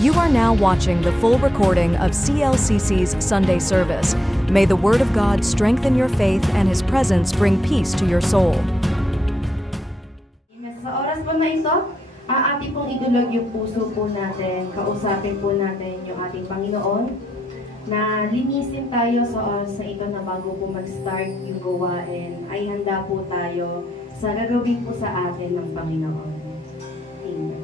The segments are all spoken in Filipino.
You are now watching the full recording of CLCC's Sunday service. May the Word of God strengthen your faith and His presence bring peace to your soul. Sa oras po na ito, ating pong idulog yung puso po natin, kausapin po natin yung ating Panginoon, na linisin tayo sa oras na ito na bago po mag-start yung gawain, ay handa po tayo sa gagawin po sa atin ng Panginoon. Amen.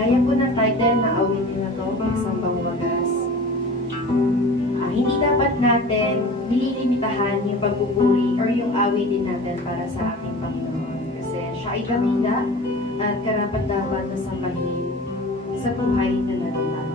Kaya po na title na awitin na to, Pagsambang Wagas. Hindi dapat natin nililimitahan yung pagpupuri or yung awitin natin para sa ating Panginoon. Kasi siya ay dakila at karapat-dapat na sambahin sa buhay na naroon.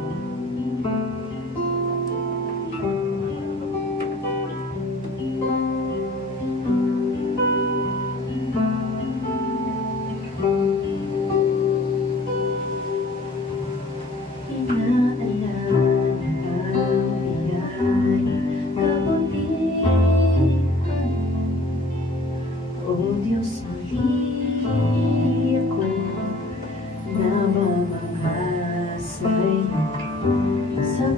Sa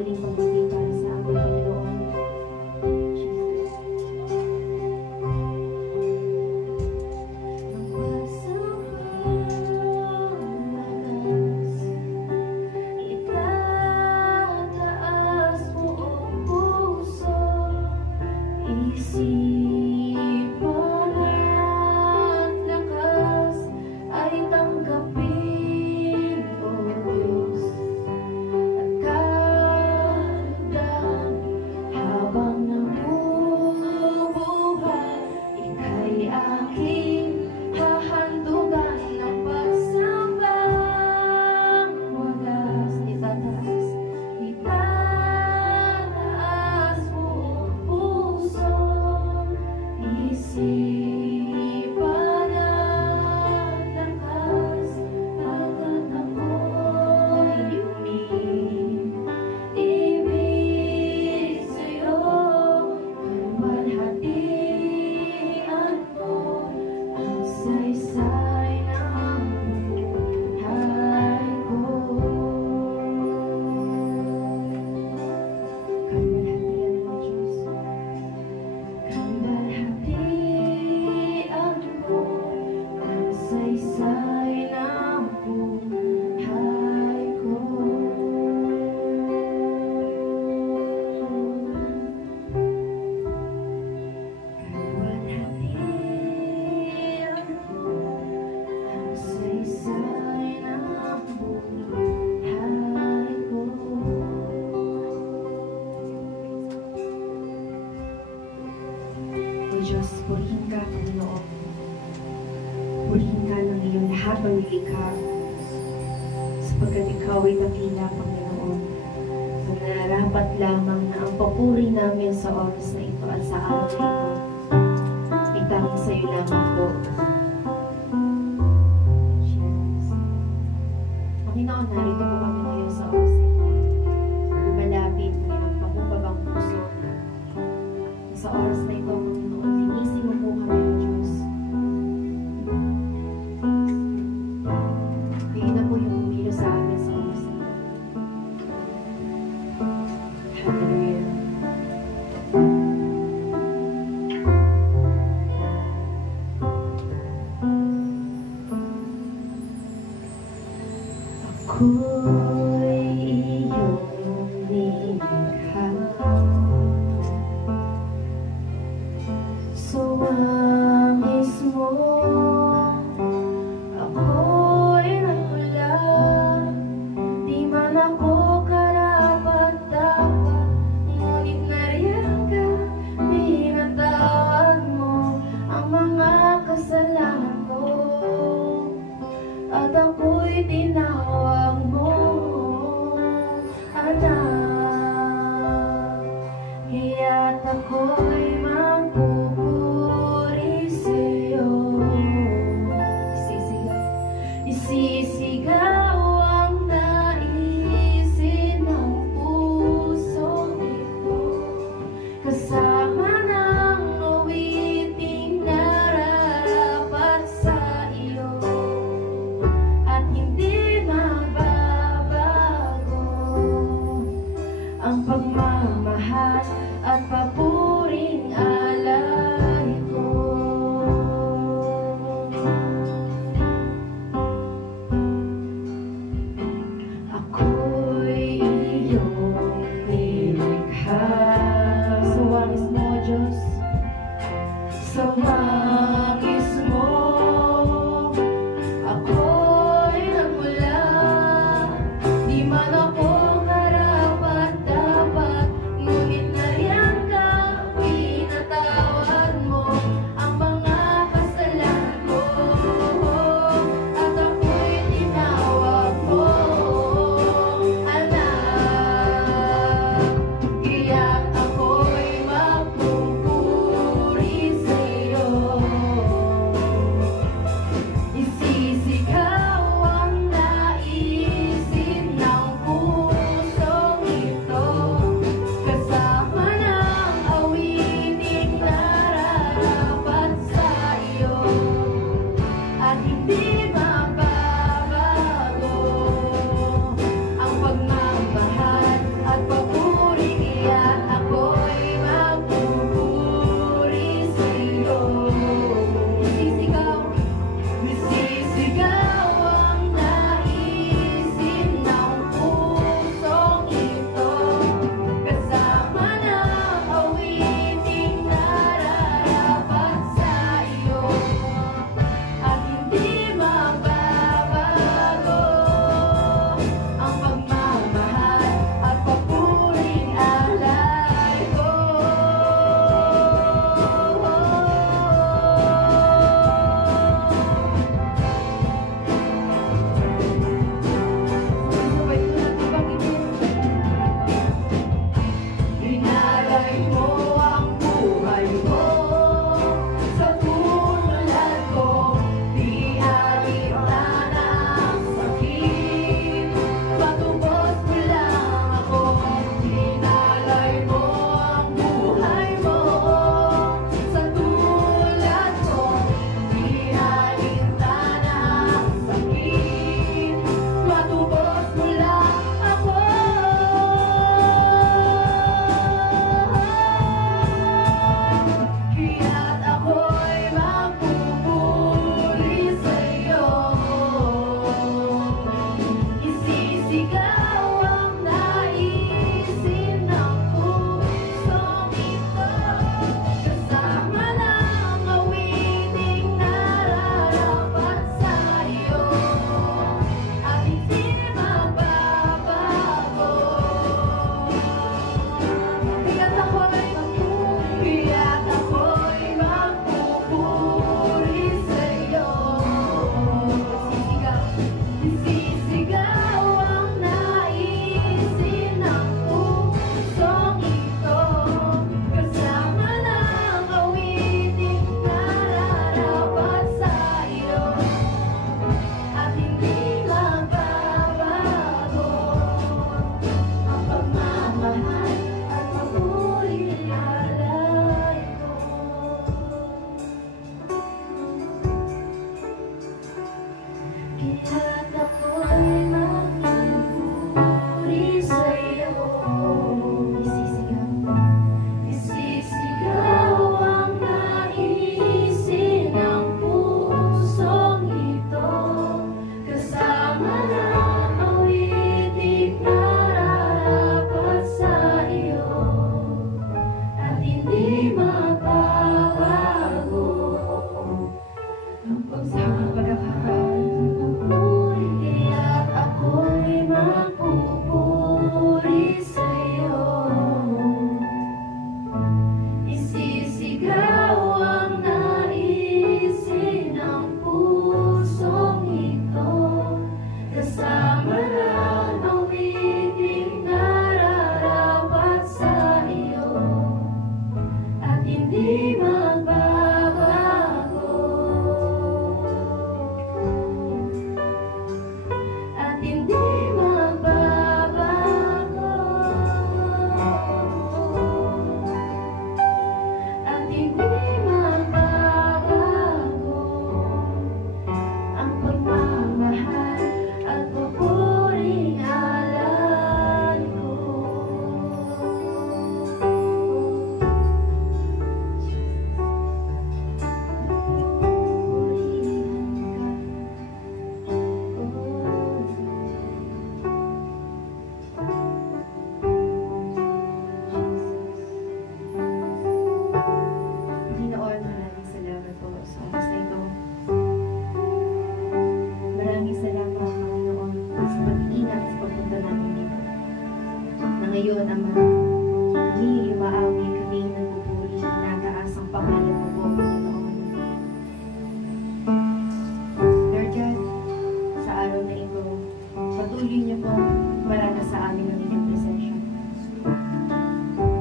muling pagbigay para sa amin, Panginoon. Diyos, purihin ka, Panginoon. Purihin ka ng iyong lahat ng nilikha, sapagkat ikaw ay dakila, Panginoon. So nararapat lamang na ang papuri namin sa oras na ito at sa araw na ito ay tanging sa iyo lamang po. Panginoon, narito po kami ngayon sa oras na ito. Lumalapit ng iyong pakumbabang puso. Sa oras na ito, Panginoon, linisin mo po kami, O Diyos. Kayo na po yung pumilo sa amin sa oras na ito. Hallelujah. Ako'y iyong nilikha, so wangis mo. Ako'y nagmula, di man ako karapat-dapat, ngunit nariyan ka, pinatawad mo ang mga kasalanan ko, at ako'y tinawag mo anak, kaya't ako'y magpupuri sa'yo. Isisigaw ang naisin ng puso nito, kasama ng awiting nararapat sa iyo, at hindi mababago ang pagmamahal at papuring alay ko. Kaya't ako'y magpupuri sa'yo. Isisigaw ang naisin ng pusong ito, kasama ng awiting nararapat sa iyo, at hindi magbabago ang pagkakaroon. Kaya't ako'y magpupuri sa'yo. Isisigaw ang naisin ng pusong ito, kasama ng awiting nararapat sa iyo, at hindi magbabago, at hindi magbabago, at hindi magbabago ang pagmamahal at pupuring alay ko. Panginoon, maraming salamat po sa oras na ito. Maraming salamat, Panginoon, sa pag-iingat sa pagpunta namin dito. Na ngayon, Ama, kami umaawi, kami nagpupuri, nataas ang pangalan mo po, Panginoon. Lord God, sa araw na ito, patuloy niyo po marana sa amin ang inyong presensya.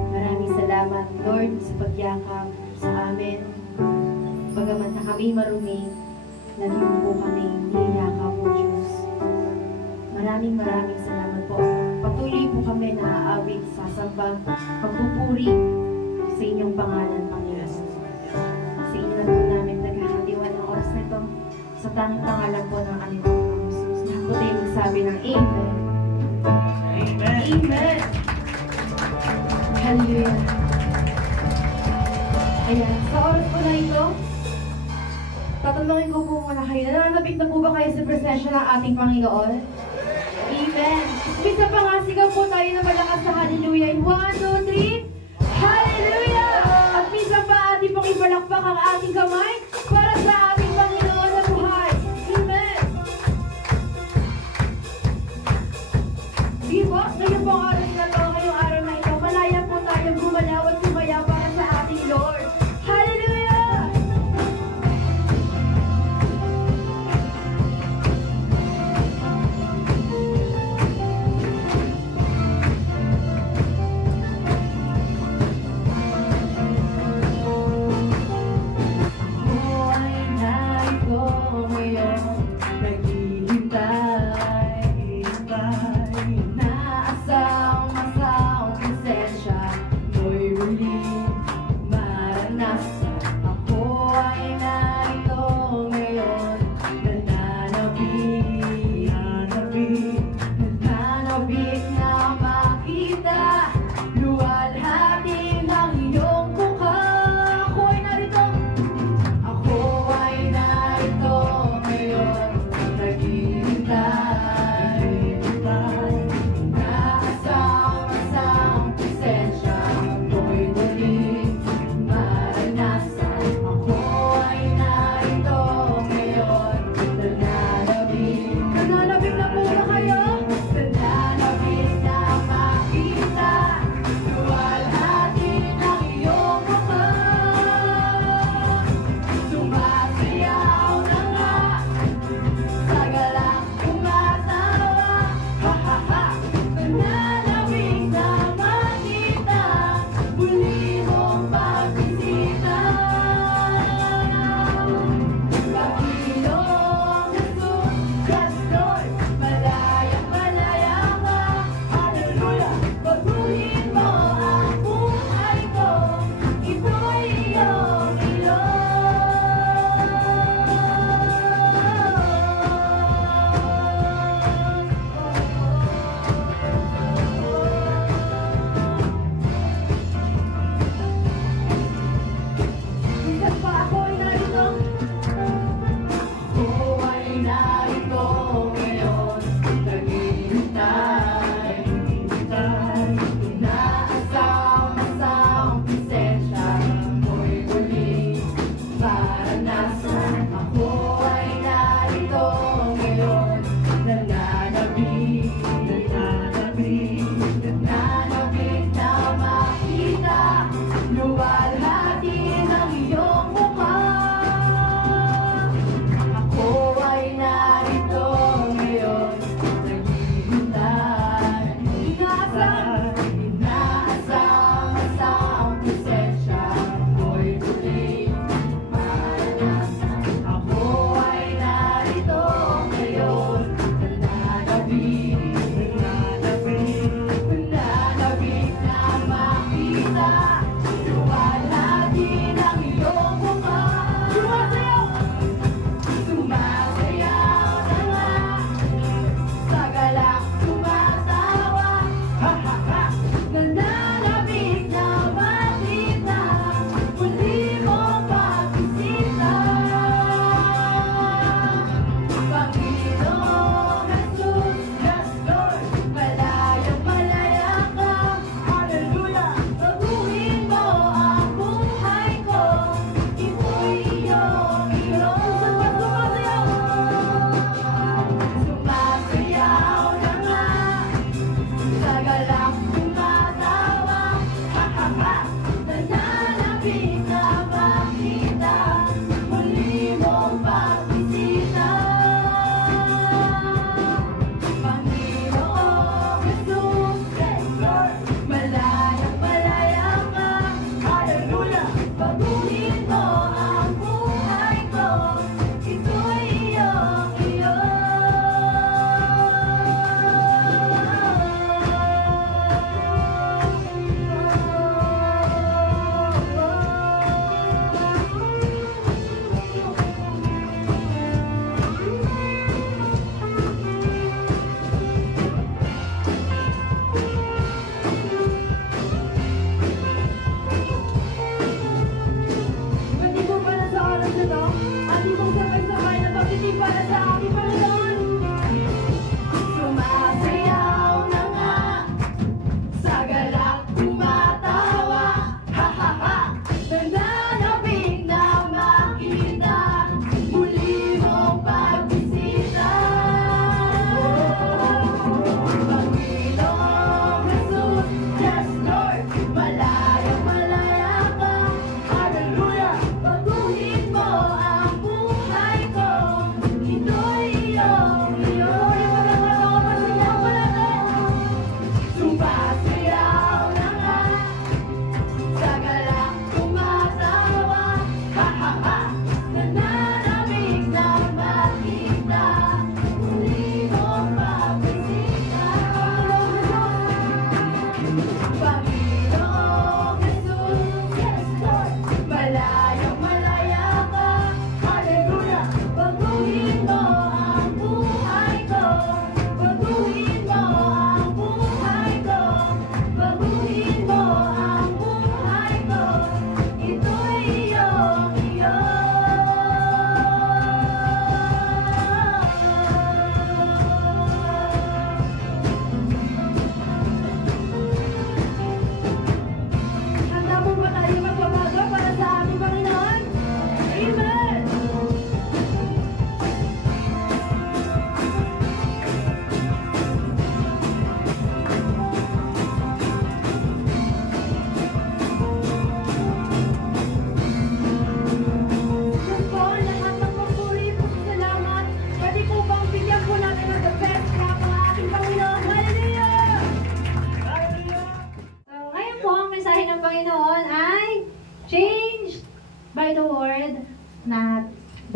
Maraming salamat, Lord, sa pagyakap sa amin. Bagamat na kami marumi, nandito po kami niyayakap po, Diyos. Maraming salamat po. Patuloy po kami na aawit, sasamba, pagpupuri sa inyong pangalan, Panginoon. Sa inyo na po namin naghahatiwan ang oras na ito, sa tanging pangalan po ng aming Panginoon Jesus. Lahat po tayo magsabi ng Amen. Amen. Amen. Hallelujah. Ayan, sa oras po na ito, tatanungin ko po muna kayo, nananabik na po ba kayo sa presensya ng ating Panginoon? Amen. Bisa pa nga, sigaw po tayo na malakas sa hallelujah. 1, 2, 3, hallelujah! At minsan pa ating pong ipalakpak ang ating kamay para sa ating Panginoon na buhay. Amen. Di ba? Ngayon po ang araw na ito, ngayong araw na ito, malaya po tayong gumalaw at sumaya para sa ating Lord. Hallelujah! Kita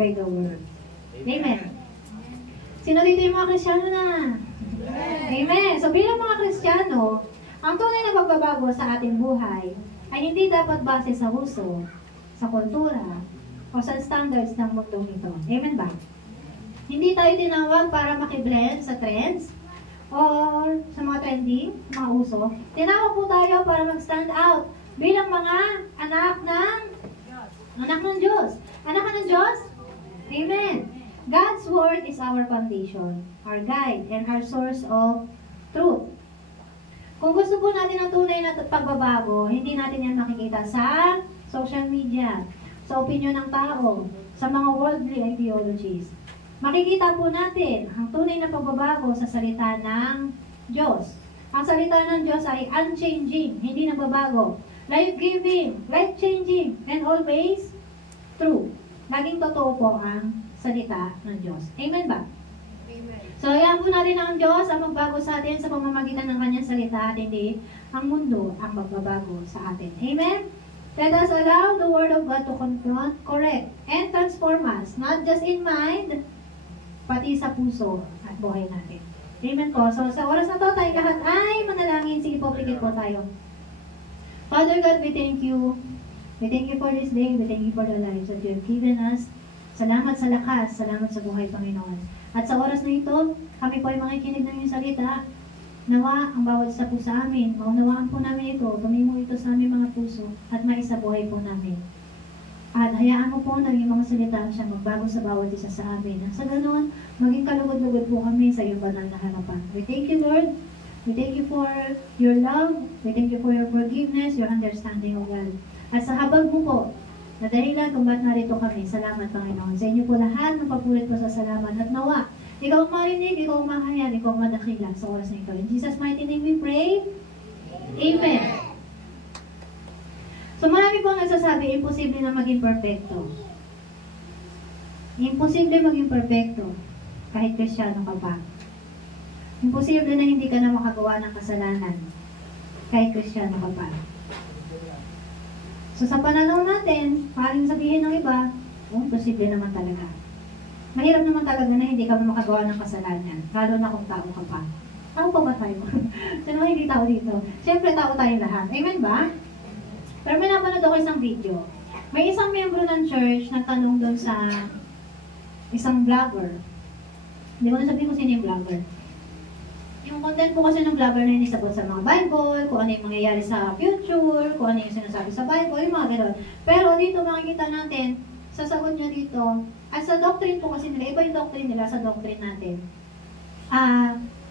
by the Word. Amen. Sino dito yung mga Kristiyano na? Amen. So bilang mga Kristiyano, ang tunay na pagbabago sa ating buhay ay hindi dapat base sa huso, sa kultura, o sa standards ng mundong ito. Amen ba? Hindi tayo tinawag para makiblend sa trends o sa mga trending, mga uso. Tinawag po tayo para mag-stand out bilang mga anak ng Diyos. Anak ng Diyos? Amen. God's Word is our foundation, our guide, and our source of truth. Kung gusto po natin ng tunay na pagbabago, hindi natin yan makikita sa social media, sa opinion ng tao, sa mga worldly ideologies. Makikita po natin ang tunay na pagbabago sa salita ng Diyos. Ang salita ng Diyos ay unchanging, hindi nagbabago. Life-giving, life-changing, and always true. Laging totoo po ang salita ng Diyos. Amen ba? Amen. So, hayaan po natin ang Diyos ang magbago sa atin sa pamamagitan ng kanyang salita at hindi ang mundo ang magbabago sa atin. Amen? Let us allow the Word of God to confront, correct, and transform us, not just in mind, pati sa puso at buhay natin. Amen po. So, sa oras na to, tayo lahat ay manalangin. Sige po, pikit po tayo. Father God, we thank you. We thank you for this day. We thank you for the lives that you have given us. Salamat sa lakas. Salamat sa buhay, Panginoon. At sa oras na ito, kami po ay makikinig ng iyong salita. Nawa ang bawat isa po sa amin. Maunawaan po namin ito. Tumimo ito sa aming mga puso at maisabuhay po namin. At hayaan mo po naging mga salita siya magbago sa bawat isa sa amin. Sa ganoon, maging kalugod-lugod po kami sa iyong banal na harapan. We thank you, Lord. We thank you for your love. We thank you for your forgiveness, your understanding of God. At sa habag mo po, na dahilan kung ba't narito kami. Salamat, Panginoon. Sa inyo po lahat, magpapulit po sa salamat at nawa. Ikaw ang marinig, ikaw ang makayan, ikaw ang madakila sa oras na ito. In Jesus' mighty name we pray. Amen. So marami po ang nagsasabi, imposible na maging perfecto. Imposible maging perfecto kahit Kristiyano ka pa. Imposible na hindi ka na makagawa ng kasalanan kahit Kristiyano ka pa. So sa pananaw natin, maaaring sabihin ng iba, imposible naman talaga. Mahirap naman talaga na hindi ka makagawa ng kasalanan, lalo na kung tao ka pa. Tao pa ba tayo? Sino hindi tao dito? Siyempre tao tayo lahat. Amen ba? Pero may napanood ako isang video. May isang miyembro ng church nagtanong doon sa isang vlogger. Hindi ko na sabihin kung sino yung vlogger. Yung content po kasi ng vlogger na yun is about sa mga Bible, kung ano yung mangyayari sa future, kung ano yung sinasabi sa Bible, yung mga gano'n. Pero dito makikita natin, sa sagot niya dito, at sa doctrine po kasi nila, iba yung doctrine nila sa doctrine natin.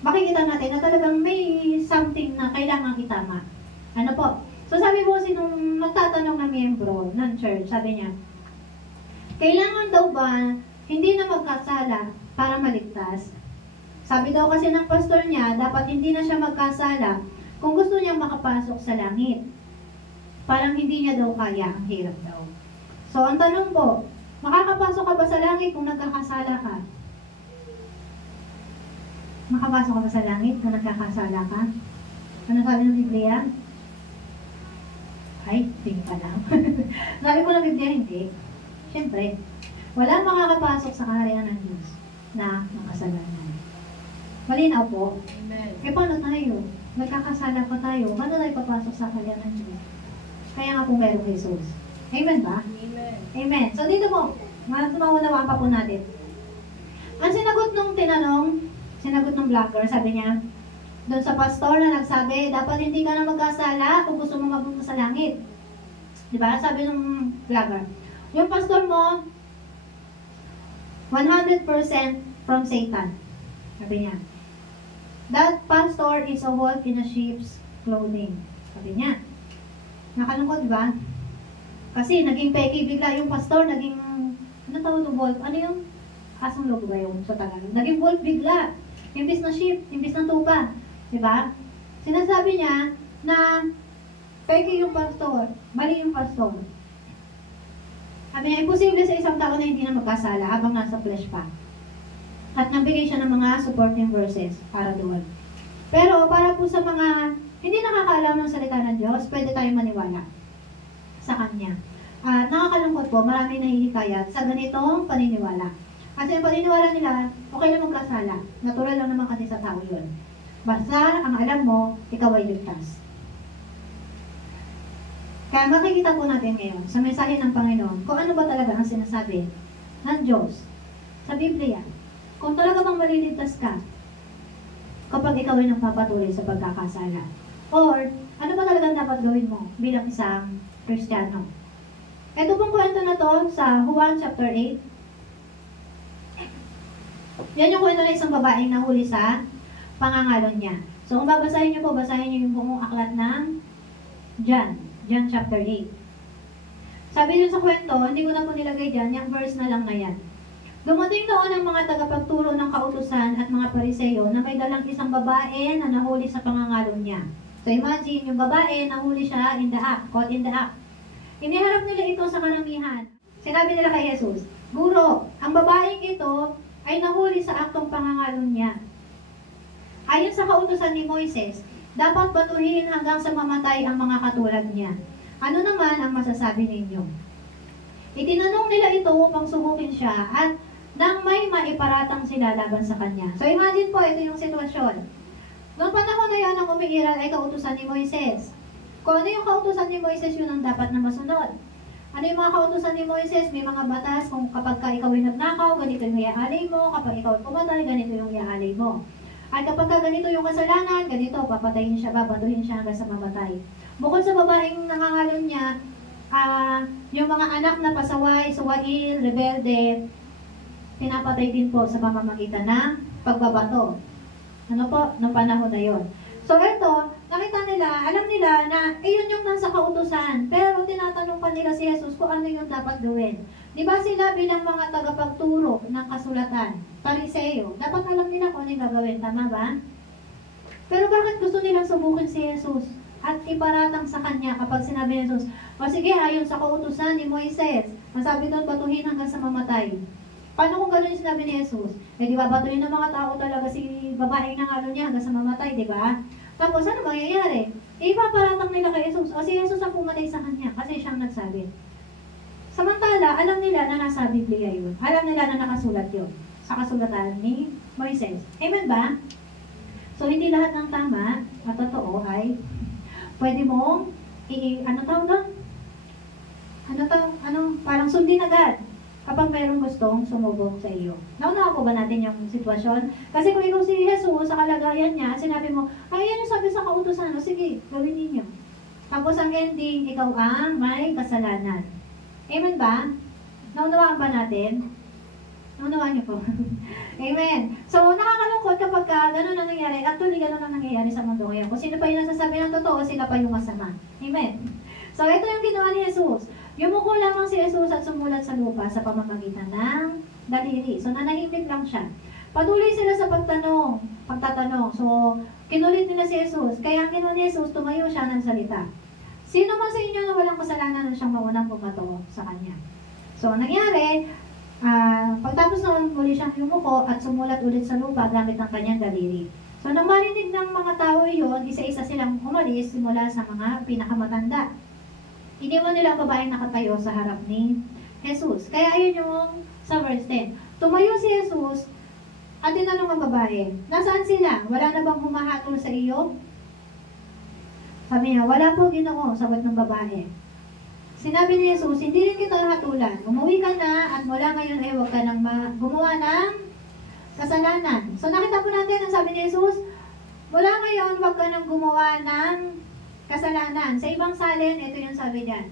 Makikita natin na talagang may something na kailangan itama. Ano po? So sabi po kasi nung magtatanong na miyembro ng church, sabi niya, kailangan daw ba hindi na magkasala para maligtas? Sabi daw kasi ng pastor niya, dapat hindi na siya magkasala kung gusto niyang makapasok sa langit. Parang hindi niya daw kaya, ang hirap daw. So ang tanong po, makakapasok ka ba sa langit kung nagkakasala ka? Makapasok ka ba sa langit kung nagkakasala ka? Ano sabi ng Biblia? Ay, tingin pa lang. Sabi ko ng Biblia, hindi. Siyempre, wala makakapasok sa kaharian ng Diyos na makasalanan. Malinaw po. Amen. Eh, paano tayo? Nagkakasala pa tayo. Paano tayo papasok sa kaharian ng Diyos? Kaya nga po mayroong Jesus. Amen ba? Amen. Amen. So, dito po, maunawaan pa po natin. Ang sinagot nung tinanong, sinagot ng vlogger, sabi niya, doon sa pastor na nagsabi, dapat hindi ka na magkasala kung gusto mo mapunta sa langit. Diba? Sabi ng vlogger, yung pastor mo, 100% from Satan. Sabi niya, that pastor is a wolf in a sheep's clothing. Sabi niya. Nakalungkot ba? Kasi naging peki bigla yung pastor, naging, ano tawag ng wolf? Ano yung asang logo ba yung sa Tagalog? Naging wolf bigla. Imbis na sheep, imbis na tupa. Diba? Sinasabi niya na peki yung pastor, mali yung pastor. Sabi niya, imposible sa isang tao na hindi na magkasala habang nasa flesh pa. At nagbigay siya ng mga supporting verses para doon. Pero para po sa mga hindi nakakaalam ng salita ng Diyos, pwede tayong maniwala sa Kanya. At nakakalungkot po, marami nahihikayat sa ganitong paniniwala. Kasi yung paniniwala nila, okay lang magkasala. Natural lang naman kasi sa tao yun. Basta, ang alam mo, ikaw ay ligtas. Kaya makikita po natin ngayon sa mensahe ng Panginoon kung ano ba talaga ang sinasabi ng Diyos sa Biblia. Kung talaga bang maliligtas ka kapag ikaw ay nagpapatuloy sa pagkakasala. Or, ano ba talaga dapat gawin mo bilang isang Kristiyano? Ito pong kwento na to sa Juan chapter 8. Yan yung kwento na isang babaeng nahuli sa pangangalon niya. So, kung babasahin niyo po, basahin niyo yung buong aklat ng John chapter 8. Sabi dun sa kwento, hindi ko na po nilagay dyan, yung verse na lang na yan. Dumating noon ang mga tagapagturo ng kautusan at mga pariseyo na may dalang isang babae na nahuli sa pangangalon niya. So, imagine, yung babae, nahuli siya in the act, caught in the act. Iniharap nila ito sa karamihan. Sinabi nila kay Jesus, Guro, ang babaeng ito ay nahuli sa aktong pangangalon niya. Ayon sa kautusan ni Moises, dapat batuhin hanggang sa mamatay ang mga katulad niya. Ano naman ang masasabi ninyo? Itinanong nila ito upang subukin siya at nang may maiparatang sila laban sa kanya. So imagine po, ito yung sitwasyon. Noong panahon na yan, ang umiiral ay kautusan ni Moises. Kung ano yung kautusan ni Moises, yun ang dapat na masunod. Ano yung mga kautusan ni Moises? May mga batas kung kapag ikaw ay nagnakaw, ganito yung iaalay mo. Kapag ikaw ay pumatay, ganito yung iaalay mo. At kapag ganito yung kasalanan, ganito, papatayin siya, babaduhin siya hanggang sa mamatay. Bukod sa babaeng nangangalon niya, yung mga anak na pasaway, suwail, rebelde, pinapatay din po sa pamamagitan ng pagbabato. Ano po? Noong panahon na yon. So ito, nakita nila, alam nila na iyon yung nasa kautusan. Pero tinatanong pa nila si Jesus kung ano yung dapat gawin. Di ba sila bilang mga tagapagturo ng kasulatan, pariseyo, dapat alam nila kung ano yung gagawin. Tama ba? Pero bakit gusto nilang subukin si Jesus? At iparatang sa kanya kapag sinabi ni Jesus, o sige, ayon sa kautusan ni Moises, masabi doon, batuhin hanggang sa mamatay. Paano kung gano'n yung sinabi ni Jesus? Eh di ba, batuhin ng mga tao talaga si babaeng nangalo niya hanggang sa mamatay, di ba? Tapos, ano mangyayari? Ipaparatang nila kay Jesus, o si Jesus ang pumatay sa kanya kasi siyang nagsabi. Samantala, alam nila na nasa Biblia yun. Alam nila na nakasulat yun sa kasulatan ni Moises. Amen ba? So, hindi lahat ng tama at totoo ay pwede mong parang sundin agad kapag mayroong gustong sumubok sa iyo. Naunawa po ba natin yung sitwasyon? Kasi kung ikaw si Jesus sa kalagayan niya, sinabi mo, ay yan yung sabi sa kautusan, sige, gawin ninyo. Tapos ang ending, ikaw ang may kasalanan. Amen ba? Naunawaan ba natin? Naunawaan niyo po. Amen. So, nakakalungkot kapag gano'n ang nangyayari. Actually, gano'n ang nangyayari sa mundo ngayon. Kung sino pa yung nasasabi ng totoo, sila pa yung masama. Amen. So, ito yung ginawa ni Jesus. Yumuko lamang si Jesus at sumulat sa lupa sa pamamagitan ng daliri. So, nanahimik lang siya. Patuloy sila sa pagtatanong. So, kinulit nila si Jesus. Kaya ang ginawa ni Jesus, tumayo siya ng salita. Sino man sa inyo na walang kasalanan na siyang maunang pumato sa kanya? So, nangyari, pagtapos na muli siyang yumuko at sumulat ulit sa lupa gamit ang kanyang daliri. So, nang marinig ng mga tao yun, isa-isa silang umalis simula sa mga pinakamatanda. Iniwan nila ang babaeng nakatayo sa harap ni Jesus. Kaya ayun yung sa verse 10. Tumayo si Jesus at tinanong ang babae, nasaan sila? Wala na bang humahatol sa iyo? Sabi niya, wala po, Ginoo, sagot ng babae. Sinabi ni Jesus, hindi rin kita hatulan. Umuwi ka na at mula ngayon ay huwag ka nang gumawa ng kasalanan. So nakita po natin ang sabi ni Jesus, mula ngayon huwag ka nang gumawa ng kasalanan. Sa ibang salin, ito yung sabi diyan.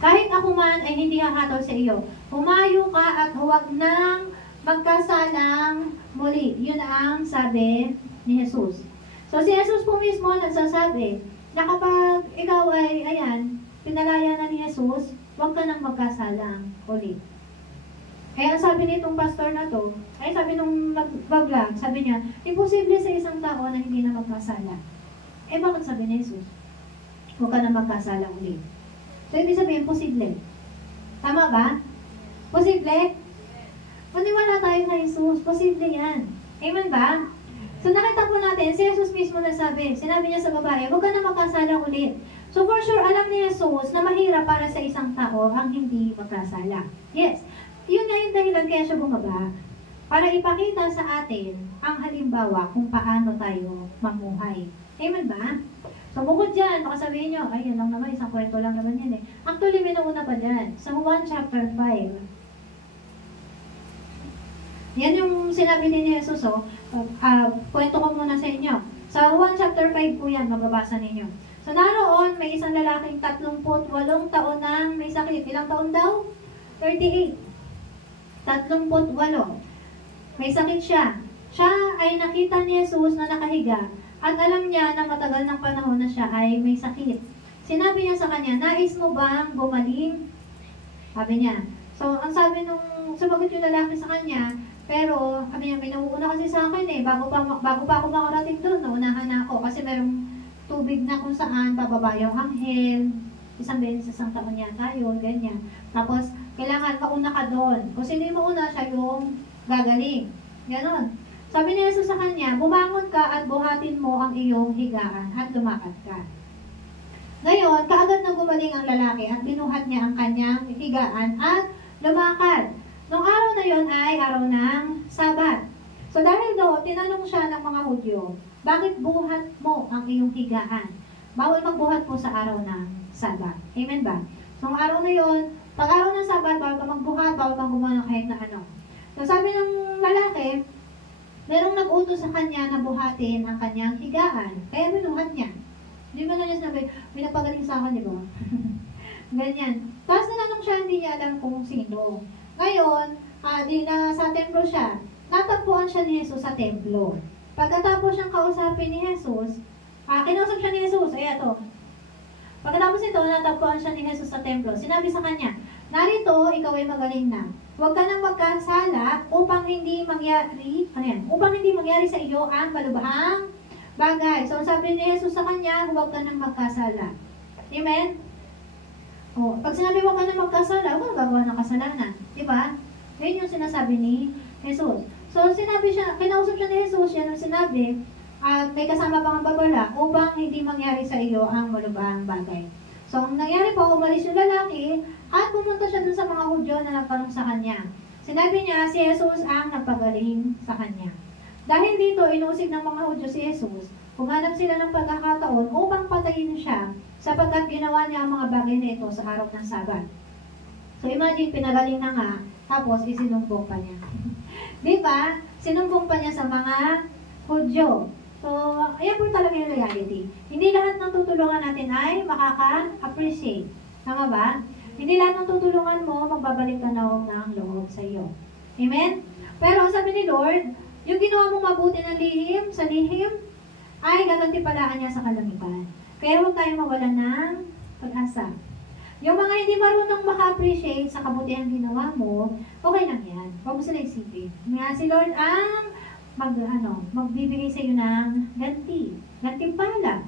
Kahit ako man ay hindi hahatol sa iyo. Humayo ka at huwag nang magkasalang muli. Yun ang sabi ni Jesus. So si Jesus po mismo nagsasabi na kapag ikaw ay, pinalaya na ni Jesus, huwag ka nang magkasalang ulit. Kaya sabi nitong pastor na to, ay sabi nung nag-vlog, sabi niya, imposible sa isang tao na hindi na magkasala. Eh bakit sabi ni Jesus? Huwag ka nang magkasala ulit. So ibig sabihin, posible. Tama ba? Posible? Maniwala tayo kay Jesus, posible yan. Amen ba? So nakita po natin, si Jesus mismo nagsabi, sinabi niya sa babae, huwag ka na magkasala ulit. So for sure, alam ni Jesus na mahirap para sa isang tao ang hindi magkasala. Yes, yun nga yung dahilan kaya siya bumaba. Para ipakita sa atin ang halimbawa kung paano tayo mamuhay. Amen ba? So bukod dyan, baka sabihin nyo, ay yan lang naman, isang kwento lang naman yan eh. Actually, may nauna pa dyan. Sa 1 chapter 5. Yan yung sinabi ni Jesus, oh. Kwento ko muna sa inyo. Sa 1 chapter 5 po yan, mababasa ninyo. So naroon, may isang lalaking 38 taon nang may sakit. Ilang taon daw? 38. 38. May sakit siya. Siya ay nakita ni Jesus na nakahiga at alam niya na matagal ng panahon na siya ay may sakit. Sinabi niya sa kanya, nais mo bang gumaling? Sabi niya. So, ang sabi nung sumagot yung lalaki sa kanya, pero sabi niya, may nauuna kasi sa akin eh. Bago pa ako makarating doon, naunahan na ako kasi merong tubig na kung saan bababa yung anghel. Isang beses, isang taon yata yun, ganyan. Tapos, kailangan mauna ka doon. Kung sino yung mauna, siya yung gagaling. Ganon. Sabi ni Jesus sa kanya, bumangon ka at buhatin mo ang iyong higaan at lumakad ka. Ngayon, kaagad na gumaling ang lalaki at binuhat niya ang kanyang higaan at lumakad. Noong araw na yon ay araw ng Sabat. So dahil doon, tinanong siya ng mga Hudyo, bakit buhat mo ang iyong higaan? Bawal magbuhat po sa araw ng Sabat. Amen ba? So ang araw na yon, pag araw ng Sabat, bawal ka magbuhat, bawal kang gumawa ng kahit na ano. So sabi ng lalaki, merong nag-utos sa kanya na buhatin ang kanyang higaan. Kaya binuhat niya. Hindi mo na niya sinabi, may napagaling sa akin, di ba? Ganyan. Tapos nananong siya, hindi niya alam kung sino. Ngayon, di na sa templo siya. Natagpuan siya ni Jesus sa templo. Pagkatapos siyang kausapin ni Jesus, kinausap siya ni Jesus, ay ito. Pagkatapos ito, natagpuan siya ni Jesus sa templo. Sinabi sa kanya, narito, ikaw ay magaling na. Huwag ka nang magkasala upang hindi mangyari, upang hindi mangyari sa iyo ang malubhang bagay. So, sabi ni Jesus sa kanya, huwag ka nang magkasala. Amen? O, pag sinabi huwag ka nang magkasala, huwag ka gagawa ng kasalanan. Diba? Yun yung sinasabi ni Jesus. So, sinabi siya, kinausap siya ni Jesus, yan ang sinabi, at may kasama pang babala upang hindi mangyari sa iyo ang malubhang bagay. So, ang nangyari po, umalis yung lalaki at pumunta siya dun sa mga Hudyo na nagtanong sa kanya. Sinabi niya, si Jesus ang nagpagaling sa kanya. Dahil dito, inusig ng mga Hudyo si Jesus, humanap sila ng pagkakataon upang patayin siya sapagkat ginawa niya ang mga bagay na ito sa araw ng Sabat. So, imagine, pinagaling na nga, tapos isinumbong pa niya. Di ba? Sinumbong pa niya sa mga Hudyo. So, ayan po talaga yung reality. Hindi lahat ng tutulungan natin ay makaka-appreciate. Tama ba? Hindi lahat ng tutulungan mo, magbabalik ka na ng loob sa iyo. Amen? Pero sabi ni Lord, yung ginawa mong mabuti ng lihim, sa lihim, ay gagantipalaan niya sa kalamitan. Kaya huwag tayong mawala ng pag-asa. Yung mga hindi marunong maka-appreciate sa kabutihan ginawa mo, okay lang yan. Huwag mo sila isipin. Nga si Lord ang magbibigay sa iyo ng gantimpala.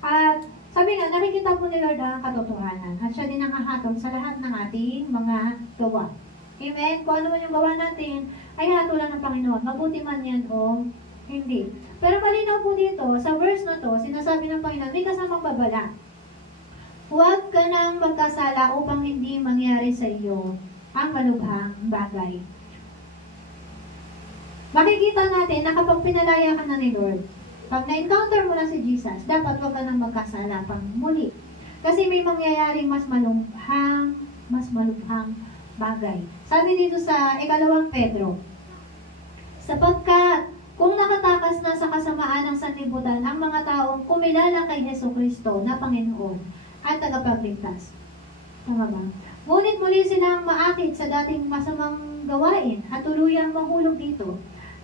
At sabi nga, nakikita po ni Lord ang katotohanan. At siya din ang hahatol sa lahat ng ating mga gawa. Amen? Kung ano man yung gawa natin, ay hatulan ng Panginoon. Mabuti man yan o hindi. Pero malinaw po dito, sa verse na to, sinasabi ng Panginoon, may kasamang babala. Huwag ka nang magkasala upang hindi mangyari sa iyo ang malubhang bagay. Makikita natin na kapag pinalaya ka na ni Lord, pag na-encounter mo na si Jesus, dapat huwag ka nang magkasala pang muli. Kasi may mangyayaring mas malubhang bagay. Sabi dito sa 2 Pedro, sapagkat kung nakatakas na sa kasamaan ng sanlibutan ang mga taong kumilala kay Jesucristo na Panginoon at tagapagligtas. Tama ba? Ngunit muli silang maakit sa dating masamang gawain at tuluyang mahulog dito.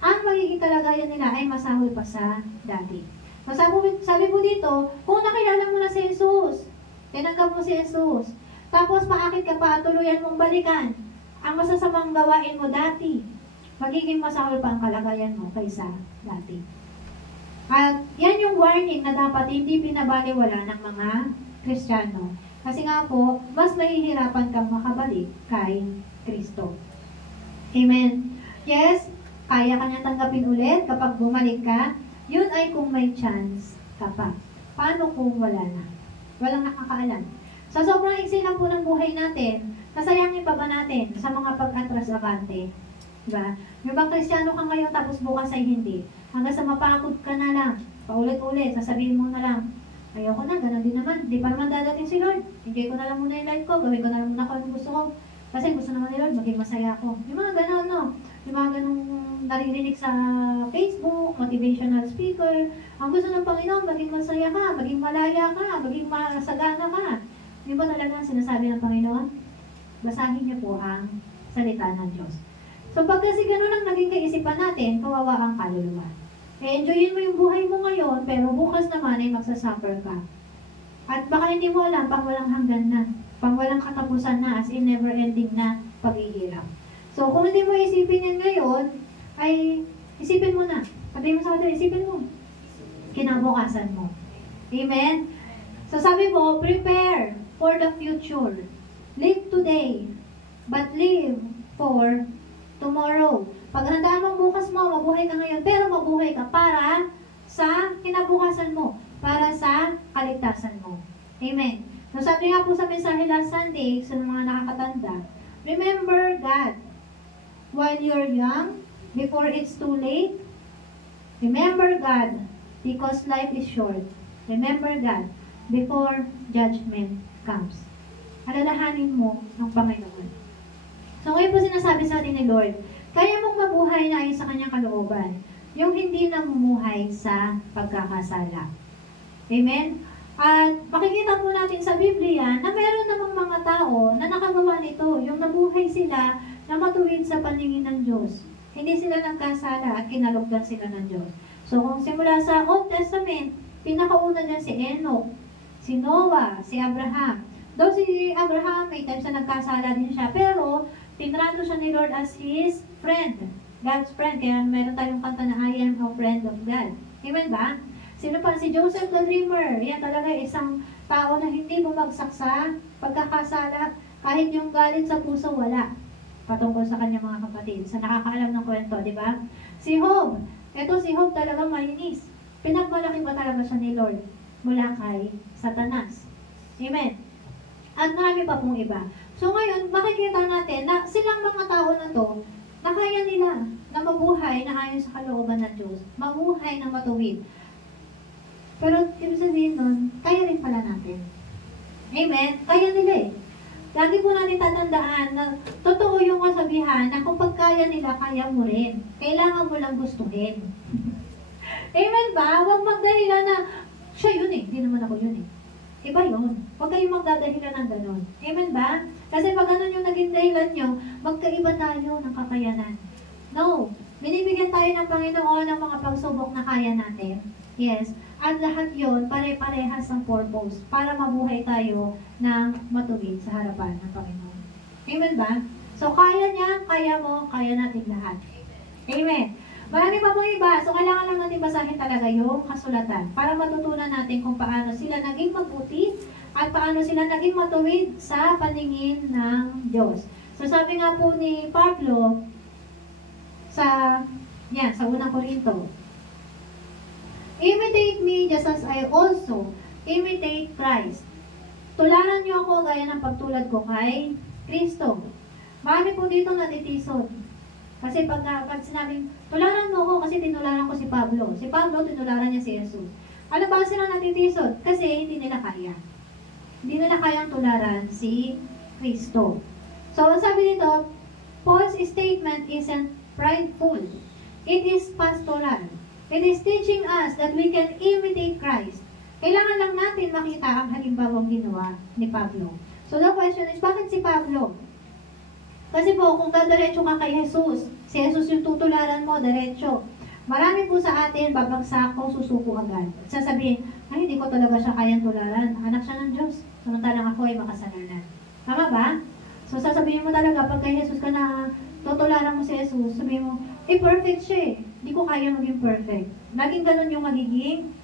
Ang magiging kalagayan nila ay masahol pa sa dati. Sabi po dito, kung nakilala mo na si Jesus, tinanggap mo si Jesus, tapos maakit ka pa at tuluyan mong balikan ang masasamang gawain mo dati, magiging masahol pa ang kalagayan mo kaysa dati. At yan yung warning na dapat hindi pinabaliwala ng mga Kristiyano. Kasi nga po, mas mahihirapan kang makabalik kay Kristo. Amen. Yes, kaya ka niya tanggapin ulit kapag bumalik ka, yun ay kung may chance ka pa. Paano kung wala na? Walang nakakaalam. Sa sobrang iksi lang po ng buhay natin, nasayangin pa ba natin sa mga pag-atras abante? Diba? Yung bang Kristiyano ka ngayon tapos bukas ay hindi. Hanggang sa mapagod ka na lang, paulit-ulit, sasabihin mo na lang, ayoko na, ganun din naman. Di pa naman dadating si Lord. Enjoy ko na lang muna yung life ko, gawin ko na lang muna kung anong gusto ko. Kasi gusto naman ni Lord, maging masaya ako. Yung mga ganun, no? Yung mga ganung naririnig sa Facebook, motivational speaker. Ang gusto ng Panginoon, maging masaya ka, maging malaya ka, maging masagana ka. Di ba talaga ang sinasabi ng Panginoon? Basahin niyo po ang salita ng Diyos. So pag kasi gano'n ang naging kaisipan natin, kawawa ang kaluluwa. Enjoyin mo yung buhay mo ngayon, pero bukas naman ay magsasuffer ka. At baka hindi mo alam, pang walang hanggan na, pang walang katapusan na, as in never ending na paghihirap. So kung hindi mo isipin yan ngayon, ay isipin mo na. Sabihin mo sa atin, isipin mo. Kinabukasan mo. Amen? So sabi mo, prepare for the future. Live today, but live for tomorrow. Paghandaan mo bukas mo, mabuhay ka ngayon, pero mabuhay ka para sa kinabukasan mo, para sa kaligtasan mo. Amen. So sabi nga po sa mensahe last Sunday, sa mga nakakatanda, remember God while you're young, before it's too late. Remember God because life is short. Remember God before judgment comes. Alalahanin mo ng Panginoon. So ngayon po sinasabi sa atin ni Lord, kaya mong mabuhay na ayon sa kanyang kalooban, yung hindi namumuhay sa pagkakasala. Amen? At makikita po natin sa Biblia na meron namang mga tao na nakagawa nito, yung nabuhay sila na matuwid sa paningin ng Diyos. Hindi sila nagkasala at kinalugdan sila ng Diyos. So kung simula sa Old Testament, pinakauna niya si Enoch, si Noah, si Abraham. Though si Abraham, may times na nagkasala din siya, pero tinrato siya ni Lord as his friend, God's friend. Kaya meron tayong kanta na I am a friend of God. Amen ba? Sino pa? Si Joseph the Dreamer. Yan talaga isang tao na hindi bumagsak sa pagkakasala. Kahit yung galit sa puso, wala. Patungkol sa kanyang mga kapatid. Sa nakakaalam ng kwento, di ba? Si Job. Ito si Job talaga mainis. Pinagmalaki ba talaga siya ni Lord mula kay Satanas? Amen. At marami pa pong iba. So ngayon, makikita natin na silang mga tao na to, na kaya nila na mabuhay na ayon sa kalooban ng Diyos. Mabuhay na matuwid. Pero, ibig sabihin nun, kaya rin pala natin. Amen? Kaya nila eh. Lagi po natin tatandaan na totoo yung kasabihan na kung pagkaya nila, kaya mo rin. Kailangan mo lang gustuhin. Amen ba? Huwag magdahilan na, siya yun eh, hindi naman ako yun eh. Iba yun. Huwag kayong magdadahilan ng ganun. Amen ba? Kasi pag ganun yung naging dahilan nyo, magkaiba tayo ng kakayanan. No. Binibigyan tayo ng Panginoon ng mga pagsubok na kaya natin. Yes. At lahat yun, pare-parehas ang purpose para mabuhay tayo ng matuwid sa harapan ng Panginoon. Amen ba? So, kaya niya, kaya mo, kaya natin lahat. Amen. Marami pa pong iba. So, kailangan lang natin basahin talaga yung kasulatan para matutunan natin kung paano sila naging mabuti at paano sila naging matuwid sa paningin ng Diyos. So, sabi nga po ni Pablo sa unang Korinto, imitate me just as I also imitate Christ. Tularan niyo ako gaya ng pagtulad ko kay Kristo. Marami po dito natitisod. Kasi pag sinabing, tularan mo ako kasi tinularan ko si Pablo. Si Pablo, tinularan niya si Jesus. Ano ba sila natitisod? Kasi hindi nila kaya. Hindi nila kayang tularan si Kristo. So, ang sabi dito, Paul's statement isn't prideful. It is pastoral. It is teaching us that we can imitate Christ. Kailangan lang natin makita ang halimbawang ginawa ni Pablo. So, the question is, bakit si Pablo? Kasi po, kung dadiretso ka kay Jesus, si Jesus yung tutularan mo, diretso. Marami po sa atin, babagsak ko, susuko agad. Sasabihin, ay, hindi ko talaga siya kayang tularan. Anak siya ng Diyos. Samantalang ako ay makasalanan. Tama ba? So, sasabihin mo talaga, pag kay Jesus ka na tutularan mo si Jesus, sabihin mo, perfect siya eh. Hindi ko kaya maging perfect. Laging ganun yung magiging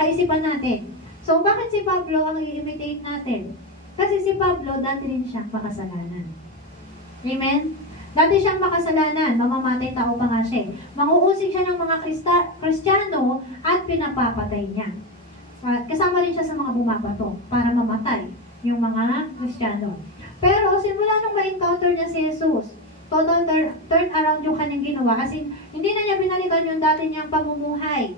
kaisipan natin. So, bakit si Pablo ang i-imitate natin? Kasi si Pablo, dati rin siyang makasalanan. Amen? Dati siyang makasalanan, mamamatay tao pa nga siya. Manguusig siya ng mga Kristiyano at pinapapatay niya. At kasama rin siya sa mga bumabato para mamatay yung mga Kristiyano. Pero simula nung ma-encounter niya si Jesus, total turn around yung kanyang ginawa. Kasi hindi na niya binalikan yung dati niyang pamumuhay.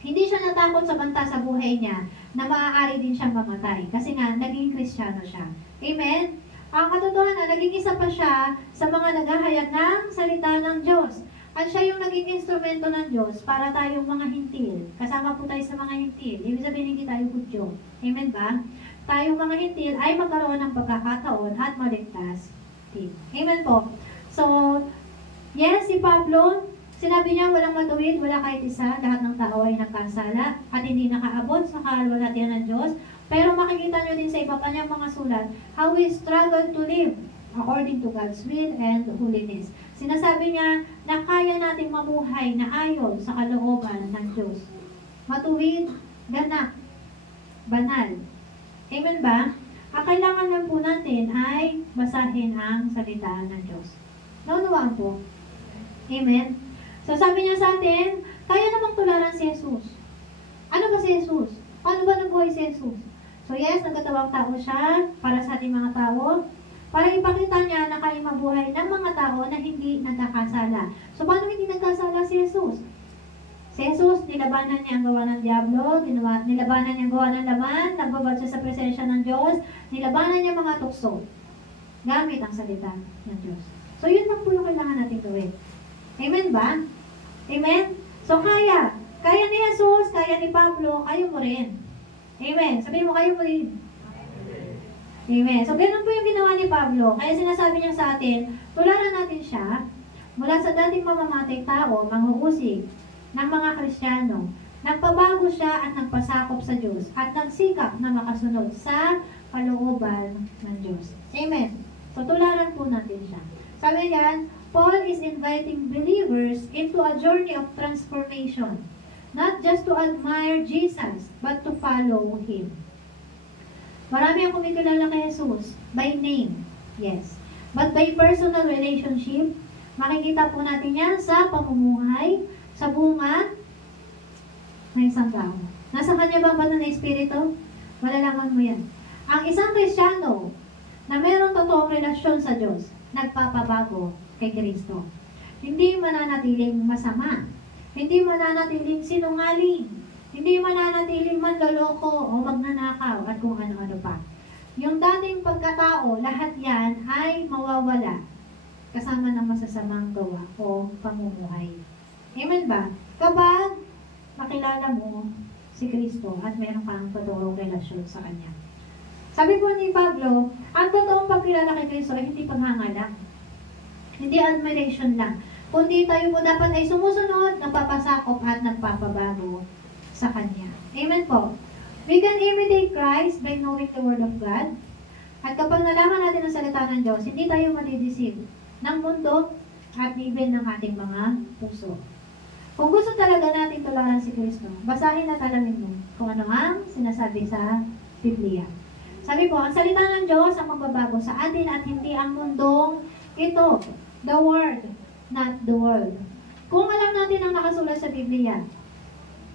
Hindi siya natakot sa banta sa buhay niya na maaari din siyang mamatay. Kasi nga, naging Kristiyano siya. Amen? Ang katotohanan, naging isa pa siya sa mga naghahayag ng salita ng Diyos. At siya yung naging instrumento ng Diyos para tayong mga hintil. Kasama po tayo sa mga hintil. Ibig sabihin, hindi tayo Hudyo. Amen ba? Tayong mga hintil ay magkaroon ng pagkakataon at maligtas din. Amen po. So, yes, si Pablo, sinabi niya walang matuwid, wala kahit isa, lahat ng tao ay nagkasala at hindi nakaabot sa kaluwalhatian ng Diyos. Pero makikita nyo din sa iba pa niyang mga sulat, how we struggle to live according to God's will and holiness. Sinasabi niya na kaya nating mabuhay na ayon sa kalooban ng Diyos. Matuwid, ganap, banal. Amen ba? Ang kailangan lang po natin ay basahin ang salita ng Diyos. Naunawaan po? Amen? So sabi niya sa atin, kaya namang tularan si Jesus. Ano ba si Jesus? Paano ba nabuhay si Jesus? So yes, nagkatawang tao siya para sa ating mga tao, para ipakita niya na kaya mabuhay ng mga tao na hindi nagkakasala. So paano hindi nagkasala si Jesus? Si Jesus, nilabanan niya ang gawa ng Diablo, nilabanan niya ang gawa ng laman, nagbabad siya sa presensya ng Diyos, nilabanan niya mga tukso, gamit ang salita ng Diyos. So yun lang po yung kailangan natin gawin. Amen ba? Amen? So kaya ni Jesus, kaya ni Pablo, kayo mo rin. Amen. Sabihin mo, kayo mo rin. Amen. So ganun po yung ginawa ni Pablo. Kaya sinasabi niya sa atin, tularan natin siya mula sa dating mamamatay tao, manghuhusig ng mga Kristiyano. Nagpabago siya at nagpasakop sa Diyos at nagsikap na makasunod sa kalooban ng Diyos. Amen. So tularan po natin siya. Sabi niyan, Paul is inviting believers into a journey of transformation. Not just to admire Jesus, but to follow Him. Marami ang kumikilala kay Jesus by name, yes. But by personal relationship, makikita po natin yan sa pamumuhay, sa bunga ng isang tao. Nasa kanya ba ang banal na espiritu? Malalaman mo yan. Ang isang Kristiyano na mayroong totoong relasyon sa Diyos, nagpapabago kay Kristo. Hindi mananatiling masama. Hindi mananatiling sinungaling. Hindi mananatiling manloloko o magnanakaw at kung ano-ano pa. Yung dating pagkatao, lahat yan ay mawawala kasama ng masasamang gawa o pamumuhay. Amen ba? Kapag makilala mo si Kristo at meron kang totoong relasyon sa Kanya. Sabi po ni Pablo, ang totoong pagkilala kay Kristo ay hindi paghangalang. Hindi admiration lang. Kundi tayo po dapat ay sumusunod, nagpapasakop at nagpapabago sa Kanya. Amen po. We can imitate Christ by knowing the Word of God. At kapag nalaman natin ang salita ng Diyos, hindi tayo madideceive ng mundo at even ng ating mga puso. Kung gusto talaga natin tularan si Kristo, basahin at alamin mo kung ano ang sinasabi sa Biblia. Sabi po, ang salita ng Diyos ang magbabago sa atin at hindi ang mundong ito. The Word, not the world. Kung alam natin ang nakasulat sa Biblia,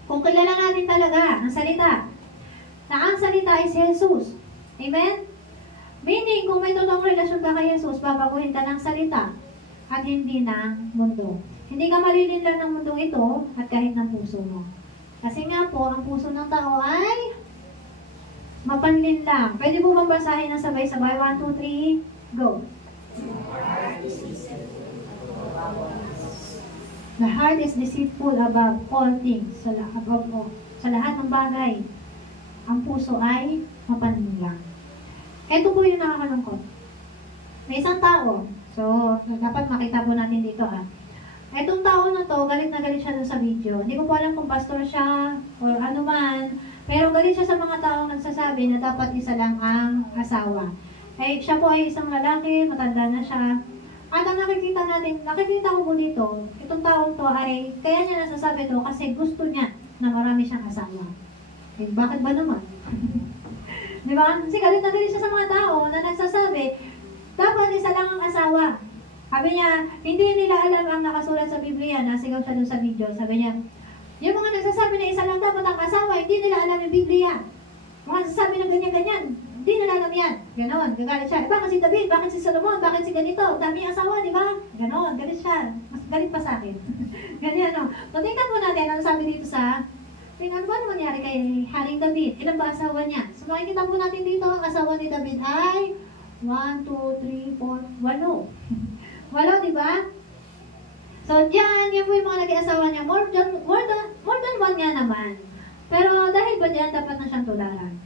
kung kilala natin talaga ang salita, na ang salita ay si Jesus. Amen? Meaning, kung may totoong relasyon ka kay Jesus, babaguhin ka ng salita at hindi ng mundo. Hindi ka malilinlang ng mundong ito at kahit ng puso mo. Kasi nga po, ang puso ng tao ay mapanlinlang. Pwede po bang basahin ng sabay-sabay? 1, 2, 3, go. The heart is deceitful above all things. Sa lahat ng bagay, ang puso ay mapanlinlang. Ito po yung nakakalungkot. May isang tao. So, dapat makita po natin dito ha. Etong tao na to, galit na galit siya dun sa video. Hindi ko po alam kung pastor siya or ano man. Pero galit siya sa mga taong nagsasabi na dapat isa lang ang asawa. Eh, siya po ay isang lalaki, matanda na siya. At ang nakikita ko po dito, itong taong to ay, kaya niya nasasabi to kasi gusto niya na marami siyang asawa. Eh, bakit ba naman? Di ba? Kasi galit na galit siya sa mga tao na nagsasabi, dapat isa lang ang asawa. Sabi niya, hindi nila alam ang nakasulat sa Biblia, nasigaw siya dun sa video. Sabi niya, Yung mga nagsasabi na isa lang dapat ang asawa, hindi nila alam yung Biblia. Mga nagsasabi ng ganyan-ganyan, hindi nila alam yan. Ganon, gagalit siya. Bakit si David? Bakit si Solomon? Bakit si ganito? Dami asawa, di ba? Ganon, galit siya. Mas galit pa sa akin. Ganyan, no? So, tingnan po natin ano sabi dito sa tingnan ba naman nangyari kay Haring David? Ilan ba asawa niya? So, makikita po natin dito, ang asawa ni David ay 1, 2, 3, 4, 8. 8, di ba? So, yan po yung mga naging asawa niya. More than one nga naman. Pero dahil ba dyan, dapat na siyang tularan.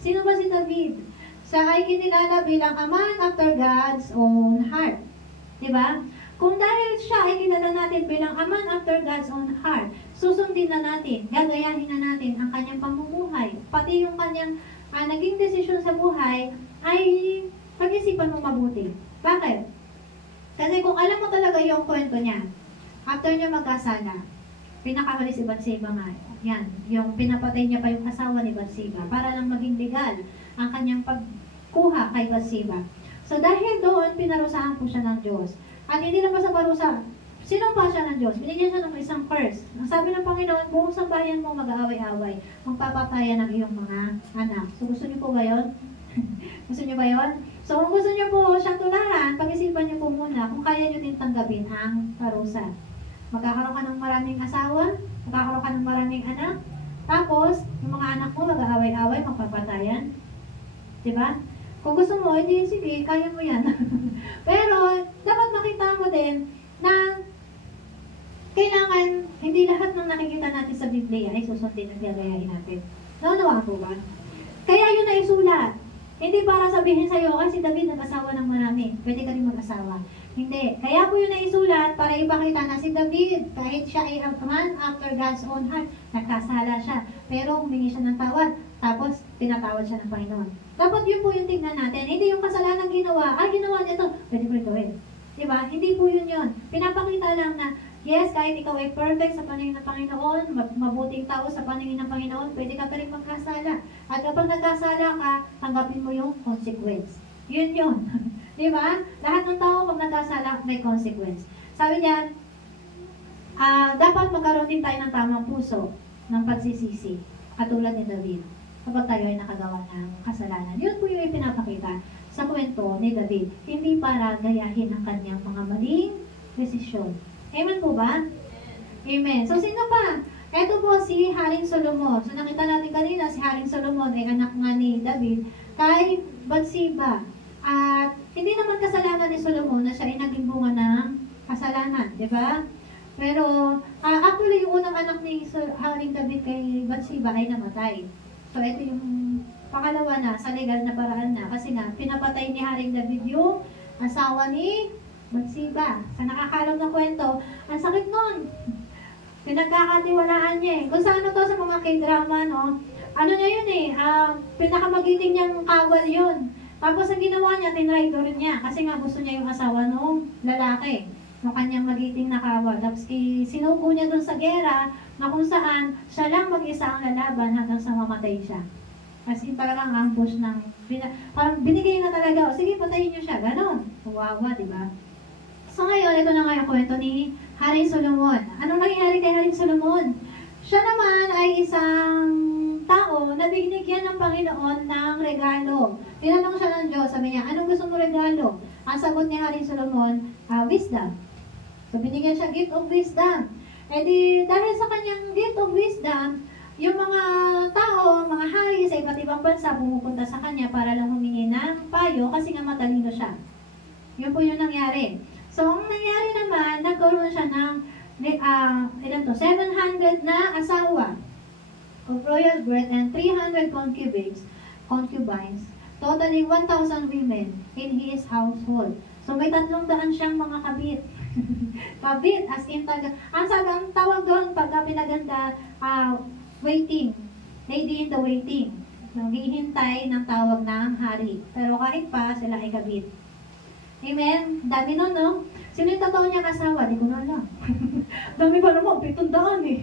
Sino ba si David? Siya ay kinilala bilang a man after God's own heart. Di ba? Kung dahil siya ay kilala natin bilang a man after God's own heart, susundin na natin, gagayahin na natin ang kanyang pamumuhay. Pati yung kanyang naging desisyon sa buhay ay pag-isipan mo mabuti. Bakit? Kasi kung alam mo talaga yung kwento niya, after niya magkasala, pinakahuli si Bathsheba nga. Yan, yung pinapatay niya pa yung asawa ni Bathsheba para lang maging legal ang kanyang pagkuha kay Bathsheba. So dahil doon, pinarusahan po siya ng Diyos. At hindi lang pa sa parusa, sinumpa siya ng Diyos. Binigyan siya ng isang curse. Ang sabi ng Panginoon, buong sambayan mo mag-aaway-away, magpapatayan ng iyong mga anak. So gusto niyo po ba yun? Gusto niyo ba yun? So kung gusto niyo po siyang tularan, pag-isipan niyo po muna kung kaya niyo din tanggapin ang parusa. Magkakaroon ka ng maraming asawa, magkakaroon ka ng maraming anak, tapos yung mga anak mo mag-aaway-away, magpapatayan. Diba? Kung gusto mo, hindi, sige, kaya mo yan. Pero, dapat makita mo din na kailangan, hindi lahat ng nakikita natin sa Biblia ay susundin at gagayahin natin. Naunawaan po ba? Kaya yun ay sulat. Hindi para sabihin sa'yo, si David nag-asawa ng marami. Pwede ka rin mag-asawa. Hindi. Kaya po yun ay isulat para ipakita na si David, kahit siya ay a man after God's own heart, nagkasala siya. Pero humingi siya ng tawad. Tapos, tinatawad siya ng Panginoon. Dapat yun po yung tignan natin. Hindi yung kasalanan ginawa. Ginawa niya ito. Pwede po rin gawin. Diba? Hindi po yun yun. Pinapakita lang na, yes, kahit ikaw ay perfect sa paningin ng Panginoon, mabuting tao sa paningin ng Panginoon, pwede ka pa rin magkasala. At kapag nagkasala ka, tanggapin mo yung consequence. Yun yun. Diba? Lahat ng tao, pag nagkasala, may consequence. Sabi niya, dapat magkaroon din tayo ng tamang puso ng pagsisisi, katulad ni David, kapag tayo ay nakagawa ng kasalanan. Yun po yung ipinapakita sa kwento ni David. Hindi para gayahin ang kanyang mga maling desisyon. Amen po ba? Amen. So, sino pa? Ito po si Haring Solomon. So, nakita natin kanina, si Haring Solomon ay anak nga ni David kay Bathsheba. At hindi naman kasalanan ni Solomon na siya ay naging bunga ng kasalanan. Diba? Pero, actually, yung unang anak ni Haring David kay Bathsheba ay namatay. So, ito yung pangalawa na, sa legal na paraan na. Kasi nga, pinapatay ni Haring David yung asawa ni Bathsheba. Sa nakakalam na kwento, ang sakit nun. Pinagkakatiwalaan niya eh. Kung sa ano to, sa mga K-drama, no? Ano niya yun eh, pinakamagiting niyang kawal yun. Tapos ang ginawa niya, tinrider niya. Kasi nga gusto niya yung asawa nung lalaki. No kanyang magiting na kawal. Tapos sinuko niya dun sa gera, na kung saan siya lang mag-isa ang lalaban hanggang sa mamatay siya. Kasi talagang ambush ng, parang binigay na talaga, sige patayin niyo siya, ganon. Kawawa, di ba? So ngayon, ito na nga yung kwento ni Haring Solomon. Anong nangyayari kay Haring Solomon? Siya naman ay isang tao na binigyan ng Panginoon ng regalo. Tinanong siya ng Diyos, sabi niya, anong gusto mo regalo? Ang sagot ni Haring Solomon, wisdom. So binigyan siya gift of wisdom. E di, dahil sa kanyang gift of wisdom, yung mga tao, mga hari sa iba't ibang bansa pumupunta sa kanya para lang humingi ng payo kasi nga matalino siya. Yun po yung nangyari. So, ang nangyari naman, nagkaroon siya ng 700 na asawa of royal birth and 300 concubines, totally 1,000 women in his household. So, may 300 siyang mga kabit. Kabit, as in ang sagang tawag doon pagka pinaganda, waiting. Lady in the waiting. Naghihintay ng tawag ng hari. Pero kahit pa, sila ay kabit. Amen? Dami nun, no? Sino yung totoo niyang asawa? Di ko na alam. Dami pa naman, 700 eh.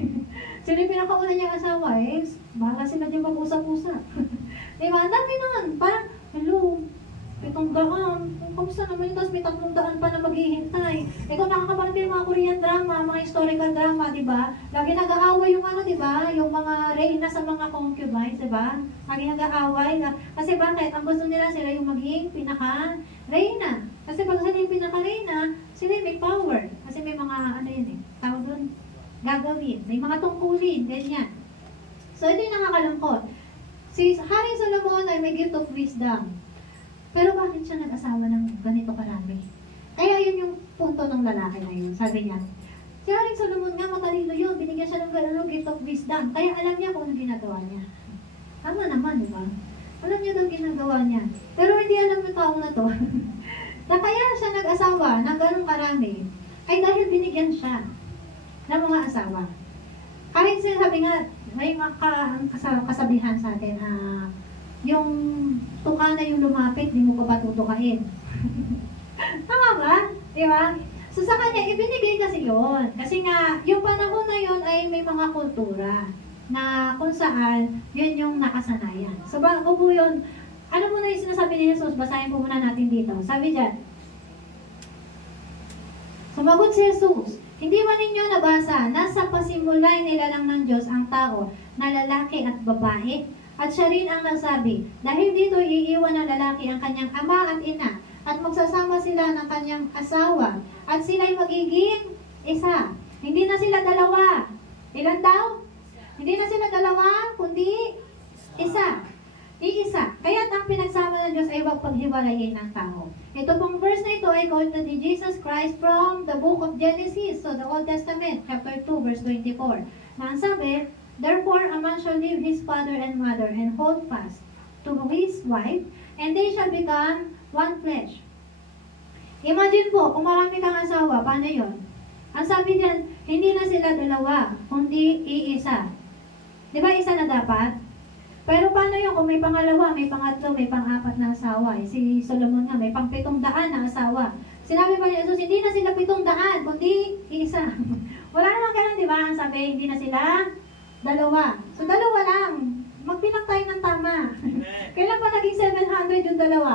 Sino yung pinakauna niyang asawa? Bahala sila dyan mag-usap-usap. Diba? Ang dami nun. Parang, hello, 700. Kamusta naman yun? Tapos may 300 pa na maghihintay. Kung nakakapanood yung mga Korean drama, mga historical drama, di ba? Lagi nag-aaway yung ano, di ba? Yung mga reyna sa mga concubines, di ba? Lagi nag-aaway. Kasi bakit? Ang gusto nila sila yung maging pinaka-reyna. Kasi pag sila yung pinaka-reyna, sila yung may power. Kasi may mga, ano yun eh, tawag doon, gagawin. May mga tungkulin, ganyan. So, ito yung nakakalungkot. Si Haring Solomon ay may gift of wisdom. Pero bakit siya nag-asawa ng ganito karami? Kaya yun yung punto ng lalaki na yun. Sabi niya, si Haring Solomon nga matalino yun. Binigyan siya ng ganun gift of wisdom. Kaya alam niya kung ano ginagawa niya. Tama naman, di ba? Alam niya daw ginagawa niya. Pero hindi alam ng tao na to. Na kaya siya nag-asawa ng ganun karami ay dahil binigyan siya ng mga asawa. Kahit sinasabi nga, may kasabihan sa atin, yung tuka na yung lumapit, di mo pa patutukain. Tama ba? Di ba? So sa kanya, ibinigay kasi yun. Kasi nga, yung panahon na yun ay may mga kultura na kung saan, yun yung nakasanayan. So bago po yun, ano muna yung sinasabi ni Jesus? Basahin po muna natin dito. Sabi dyan, sumagot si Jesus, hindi ba ninyo nabasa na sa pasimulay nilalang ng Diyos ang tao na lalaki at babae? At siya rin ang nagsabi, dahil dito iiwan ng lalaki ang kanyang ama at ina, at magsasama sila ng kanyang asawa, at sila'y magiging isa. Hindi na sila dalawa. Ilan daw? Hindi na sila dalawa, kundi isa. Iisa. Kaya't ang pinagsama ng Diyos ay huwag paghiwalayin ng tao. Ito pong verse na ito ay quoted ni Jesus Christ from the book of Genesis, so the Old Testament, chapter 2, verse 24. Na ang sabi, therefore a man shall leave his father and mother and hold fast to his wife, and they shall become one flesh. Imagine po, kung marami kang asawa, paano yun? Ang sabi diyan, hindi na sila dalawa, kundi iisa. Di ba isa na dapat? Pero paano yun kung may pangalawa, may pangatlo, may pang-apat na asawa? Si Solomon nga, may pang-700 na asawa. Sinabi pa ni Jesus, hindi na sila 700, kundi isa. Wala naman ganun, di ba? Ang sabi, hindi na sila dalawa. So, dalawa lang. Magbilang tayo ng tama. Kailan pa naging 700 yung dalawa?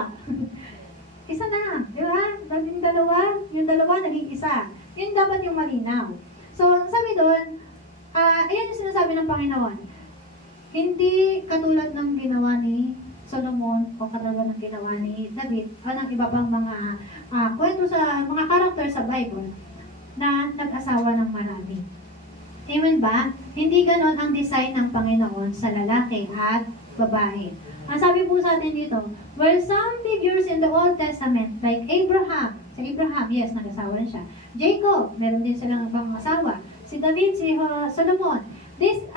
Isa na. Di ba? Naging dalawa, yung dalawa naging isa. Yun dapat yung malinaw. So, sabi doon, ayan yung sinasabi ng Panginoon. Hindi katulad ng ginawa ni Solomon o katulad ng ginawa ni David o ng iba pang mga kwento sa mga karakter sa Bible na nag-asawa ng marami. Amen ba? Hindi ganon ang design ng Panginoon sa lalaki at babae. Ang sabi po sa atin dito, well, some figures in the Old Testament, like Abraham, si Abraham, yes, nag-asawa na siya. Jacob, meron din silang pang asawa. Si David, si Solomon. They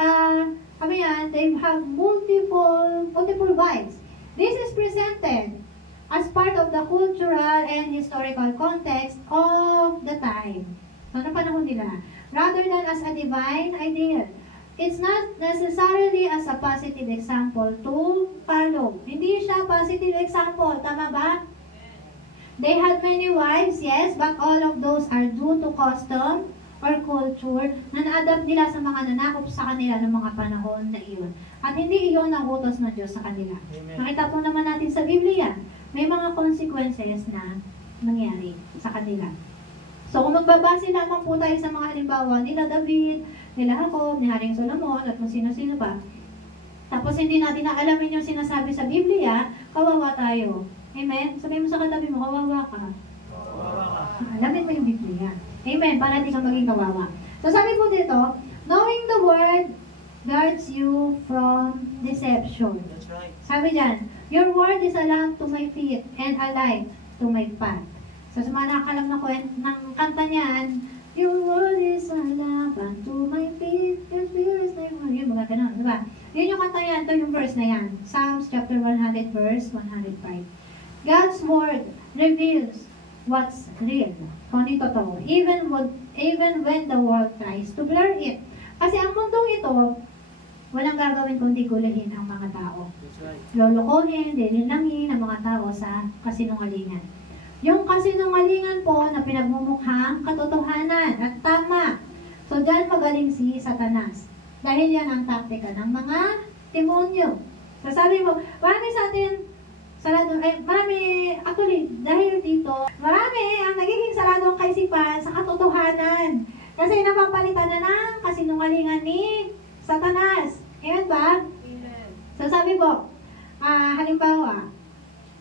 have multiple wives. This is presented as part of the cultural and historical context of the time. So, na panahon nila. Rather than as a divine ideal. It's not necessarily as a positive example to follow. Hindi siya positive example. Tama ba? They had many wives, yes, but all of those are due to custom or culture na na-adapt nila sa mga nanakop sa kanila ng mga panahon na iyon. At hindi iyon ang utos ng Diyos sa kanila. Amen. Nakita po naman natin sa Biblia, may mga consequences na nangyari sa kanila. So kung magbabase lamang po tayo sa mga halimbawa nila David, nila Jacob, ni Haring Solomon, at kung sino-sino pa, tapos hindi natin naalamin yung sinasabi sa Biblia, kawawa tayo. Amen? Sabihin mo sa katabi mo, kawawa ka. Alamin mo yung Biblia. Amen, para di ka maging kawawa. So sabi po dito, knowing the word guards you from deception. That's right. Sabi dyan, your word is a lamp to my feet and a light to my path. So sa mga nakakalam ng kanta niyan, your word is a lamp unto my feet, your fear is like one. Yun, mga ganun, diba? Yun yung kanta yan, ito yung verse na yan. Psalms chapter 100, verse 105. God's word reveals what's real. Kung ano yung totoo. Even when the world tries to blur it. Kasi ang mundong ito, walang gagawin kundi gulahin ang mga tao. Lolokohin, dilinangin ang mga tao sa kasinungalingan. Yung kasinungalingan po na pinagmumukhang katotohanan at tama. So dyan magaling si Satanas. Dahil yan ang taktika ng mga demonyo. So sabi mo, marami sa atin sarado, marami, actually, dahil dito, marami ang nagiging sarado ang kaisipan sa katotohanan. Kasi napapalitan na ng kasinungalingan ni Satanas. Ayan ba? Amen. So sabi po, halimbawa,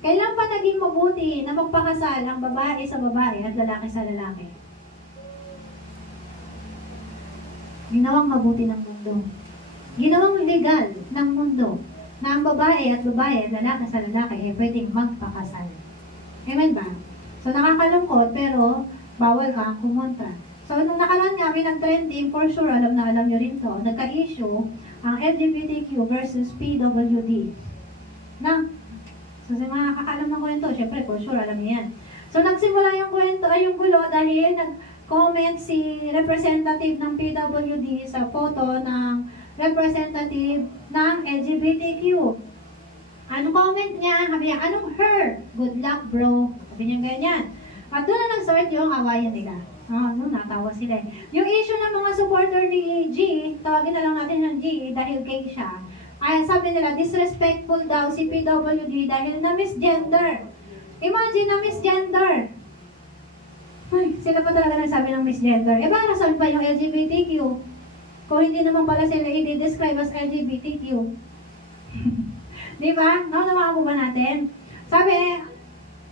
kailan pa naging mabuti na magpakasal ang babae sa babae at lalaki sa lalaki? Ginawang mabuti ng mundo. Ginawang legal ng mundo na ang babae at lalaki sa lalaki ay pwedeng magpakasal. Amen ba? So nakakalungkot pero bawal ka ang kumontra. So nung nakaraan nga, may nag-trending, for sure, alam na alam nyo rin to, nagka-issue ang LGBTQ versus PWD. So sa mga kakaalam ng kwento, syempre, for sure, alam niyo yan. So nagsimula yung kwento, yung gulo dahil nag-comment si representative ng PWD sa photo ng representative ng LGBTQ. Anong comment niya? Sabi niya, anong her? Good luck, bro. Sabi niya ganyan. At doon na nag-start yung awayan nila. Natawa sila. Yung issue ng mga supporter ni G, tawagin na lang natin ng G dahil gay siya. Ay, sabi nila, disrespectful daw si PWD dahil na misgender. Imagine na misgender. Ay, sila pa talaga nagsabi ng misgender. Para saan pa yung LGBTQ? Kung hindi naman pala sila i-describe as LGBTQ. Di ba? Naunawaan po ba natin? Sabi,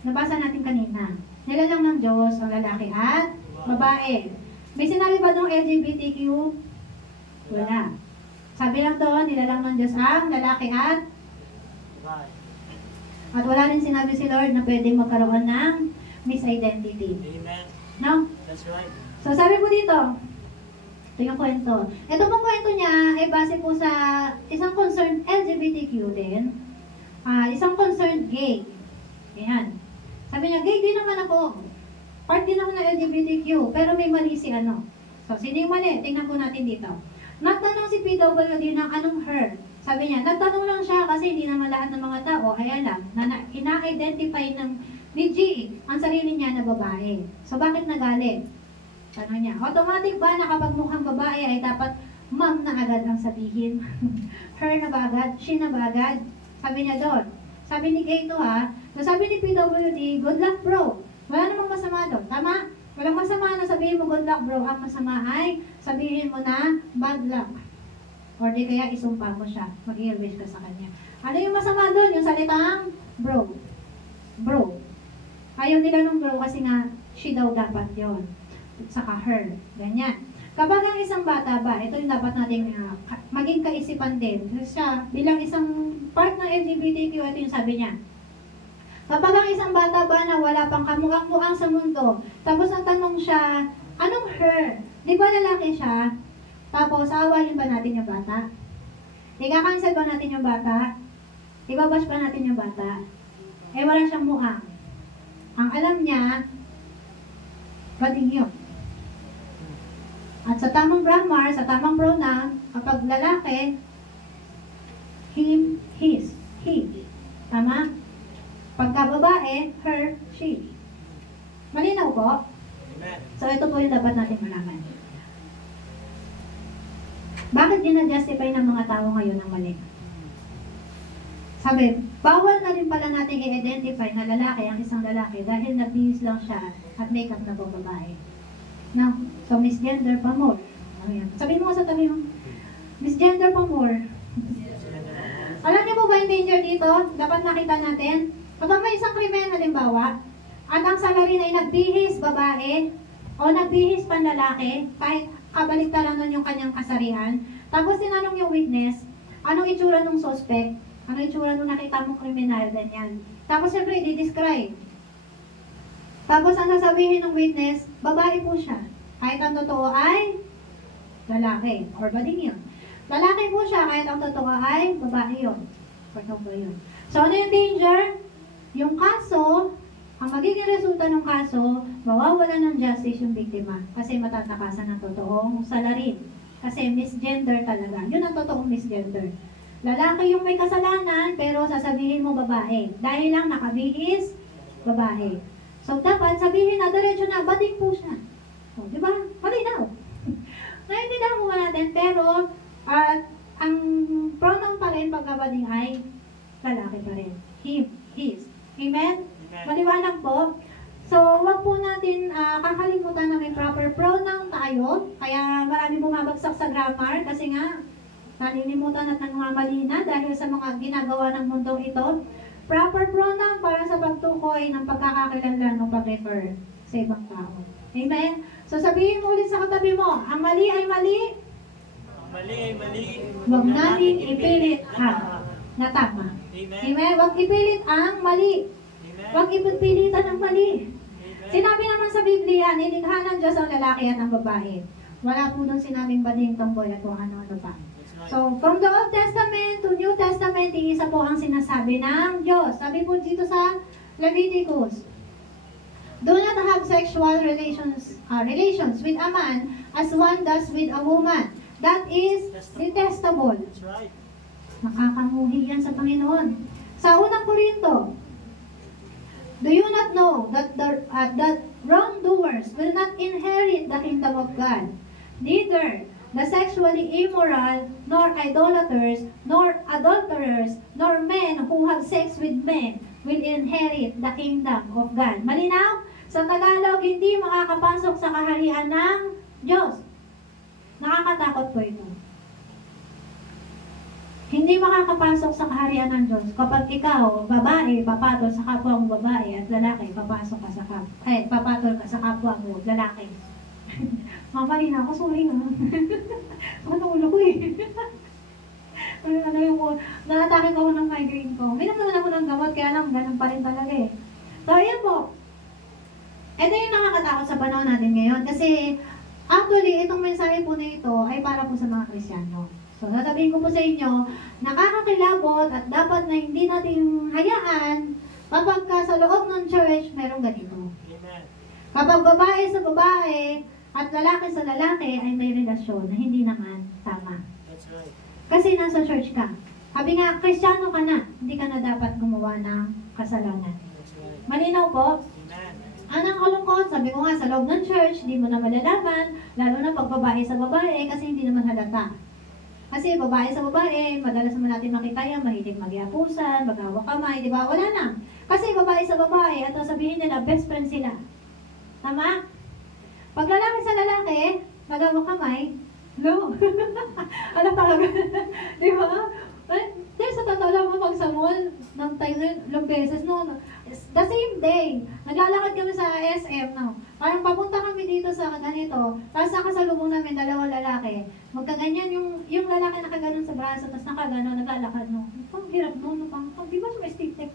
nabasa natin kanina. Nilalang ng Diyos ang lalaki at babae. May sinabi ba ng LGBTQ? Wala. Sabi lang doon, nilalang ng Diyos ang lalaki at wala rin sinabi si Lord na pwedeng magkaroon ng misidentity. Amen. No? That's right. So sabi po dito, ito yung kwento. Ito pong kwento niya ay base po sa isang concerned LGBTQ din, isang concerned gay. Ayan. Sabi niya, gay din naman ako. Part din ako ng LGBTQ, pero may mali si ano. So, sino yung mali? Tingnan po natin dito. Nagtanong si PWD ng anong her. Sabi niya, nagtanong lang siya kasi hindi naman lahat ng mga tao ay alam na ina-identify ni G ang sarili niya na babae. So, bakit nagalit? Tanong niya, automatic ba na kapag mukhang babae ay dapat ma'am na agad ang sabihin? Her na ba agad? She na ba agad? Sabi niya doon. Sabi ni Gay to ha. So, sabi ni PWD, good luck bro. Wala namang masama doon. Tama? Walang masama na sabihin mo good luck bro. Ang masama ay sabihin mo na bad luck. Or di kaya isumpa mo siya. Mag-i-wish ka sa kanya. Ano yung masama doon? Yung salitang bro. Bro. Ayaw nila ng bro kasi nga she daw dapat yon. Saka her. Ganyan. Kapag ang isang bata ba, ito yung dapat natin maging kaisipan din. Siya, bilang isang part ng LGBTQ, ito yung sabi niya. Kapag ang isang bata ba na wala pang kamukhang-mukhang sa mundo, tapos ang tanong siya, anong her? Di ba lalaki siya? Tapos, awayin ba natin yung bata? Ika-cancel ba natin yung bata? Ibabash ba natin yung bata? Wala siyang mukhang. Ang alam niya, bading yun. At sa tamang grammar, sa tamang pronoun, kapag lalaki, him, his, he. Tama? Pagka babae, her, she. Malinaw po? Amen. So, ito po yung dapat natin malaman. Bakit ginajustify ng mga tao ngayon ang mali? Sabi, bawal na rin pala natin i-identify na lalaki ang isang lalaki dahil nabihis lang siya at makeup na po babae. Now, so misgender pa more. Sabihin mo sa tabi mo, misgender pa more. Alam niyo po ba yung danger dito? Dapat nakita natin. Kapag may isang krimen, halimbawa, at ang salarin ay nagbihis babae o nagbihis panlalaki, kahit kabaliktaran nun yung kanyang kasarian, tapos tinanong yung witness, anong itsura ng suspect, anong itsura nung nakita mong kriminal, ganyan. Tapos siyempre, i-describe. Tapos ang sasabihin ng witness, babae po siya. Kahit ang totoo ay lalaki, or bading yun. Lalaki po siya, kahit ang totoo ay babae yun. Yun. So ano yung danger? Yung kaso, ang magiging resulta ng kaso, mawawala ng justice yung biktima kasi matatakasan ng totoong salarin. Kasi misgender talaga. Yun ang totoong misgender. Lalaki yung may kasalanan, pero sasabihin mo babae. Dahil lang nakabihis, babae. So dapat sabihin na diretso na, bading po siya. O, di ba? Malinaw. Naintindihan mo natin, pero ang pronoun pa rin pagkabading ay lalaki pa rin. Him, is. Amen? Amen. Maliwanag po. So, wag po natin kakalimutan na may proper pronoun tayo. Kaya marami bumabagsak sa grammar kasi nga nalilimutan at nangungamali na dahil sa mga ginagawa ng mundong ito. Proper pronoun para sa pagtukoy ng pagkakakilanlan o pag-refer sa ibang tao. Amen? So, sabihin mo ulit sa katabi mo, ang mali ay mali, Mali ay mali. huwag natin ipilit ang na tama. Amen. Amen? Huwag ipilit ang mali. Amen. Huwag ipagpilitan ang mali. Amen. Sinabi naman sa Biblia, nilikha ng Diyos ang lalaki at ang babae. Wala po doon sinabing bading, tomboy at kung ano-ano pa. That's right. So, from the Old Testament to New Testament, isa po ang sinasabi ng Diyos. Sabi po dito sa Leviticus, do not have sexual relations with a man as one does with a woman. That is detestable. That's right. Nakakanguhi yan sa Panginoon. Sa unang Korinto, do you not know that that wrongdoers will not inherit the kingdom of God? Neither the sexually immoral, nor idolaters, nor adulterers, nor men who have sex with men will inherit the kingdom of God. Malinaw? Sa Tagalog, hindi makakapasok sa kaharian ng Diyos. Nakakatakot po ito. Hindi makakapasok sa kaharian ng Diyos kapag ikaw, babae, papatol sa kapwa mo babae at lalaki, papasok ka sa papatol ka sa kapwa mo lalaki. Mamali na ako, sorry na. Matulo ko eh. Ano yung, naatake ko ng migraine ko. Minam naman ako ng gamot, kaya lang, ganun pa rin talaga eh. So, ayan po. Ito yung nakakatakot sa panahon natin ngayon. Kasi, actually, itong mensahe po na ito ay para po sa mga Kristiyano. So, sasabihin ko po sa inyo, nakakakilabot at dapat na hindi natin hayaan kapag ka sa loob ng church, merong ganito. Amen. Kapag babae sa babae at lalaki sa lalaki ay may relasyon na hindi naman tama. That's right. Kasi nasa church ka. Sabi nga, Kristiyano ka na, hindi ka na dapat gumawa ng kasalanan. That's right. Malinaw po? Amen. Anong kalungkot? Sabi ko nga, sa loob ng church, hindi mo na malalaman, lalo na pag babae sa babae, kasi hindi naman halata. Kasi babae sa babae, madalas naman natin makita yan, mahilig mag-iapusan, mag-hawak kamay, di ba? Wala na. Kasi babae sa babae, at sabihin nila, best friend sila. Tama? Pag lalaki sa lalaki, mag-hawak kamay, no. Ano talaga? Di ba? Dahil sa totoo lang mo, pag sa mall, ng tayo ilang beses, no, the same day, naglalakad kami sa SM, no. Parang papunta kami dito sa ganito, tapos nakasalubong namin dalawang lalaki. Magkaganyan yung lalaki nakaganon sa braso, tapos nakaganon, naglalakad, no. Ang hirap, no, di ba may stick neck?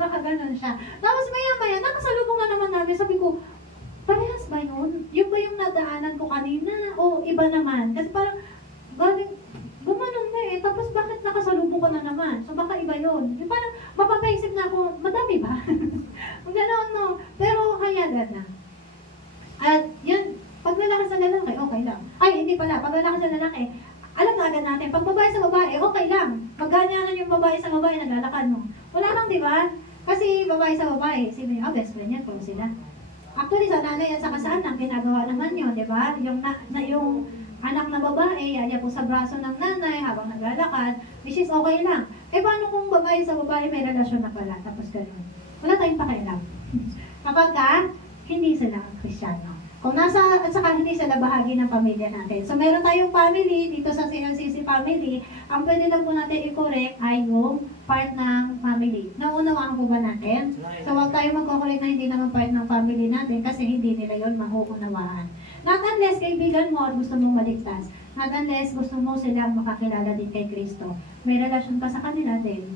Nakaganon siya. Tapos maya-maya, nakasalubong na naman namin, sabi ko, parehas ba yun? Yung ba yung nadaanan ko kanina? O iba naman? Kasi parang, galing, gumanon na eh. Tapos bakit nakasalubong ko na naman? So baka iba yun. Yung parang, mapapaisip na ako, madami ba? Ganoon, no? Pero kaya na. At yun, pag lalaki sa lalaki, okay lang. Ay, hindi pala. Pag lalaki sa lalaki, alam na agad natin. Pag babae sa babae, okay lang. Magganyanan yung babae sa babae, naglalakad, no? Wala lang, di ba? Kasi babae sa babae, sabi niya, best friend yan, kung sila. Actually, sa nanay at sa kasaanan, ginagawa naman yun, di ba? Yung anak na babae, aya po sa braso ng nanay habang naglalakad, which is okay lang. Eh, paano kung babae sa babae may relasyon na pala, tapos gano'n? Wala tayong pakialam. Kapag hindi sila Kristiyano. Kung at saka hindi sila bahagi ng pamilya natin. So, meron tayong family, dito sa CLCC family, ang pwede lang po natin i-correct ay yung part ng family. Naunawaan po ba natin? So, huwag tayo magko-correct na hindi naman part ng family natin kasi hindi nila yon mahuunawaan. Not unless kaibigan mo at gusto mong maligtas. Not unless gusto mo silang makakilala din kay Kristo. May relasyon ka sa kanila din,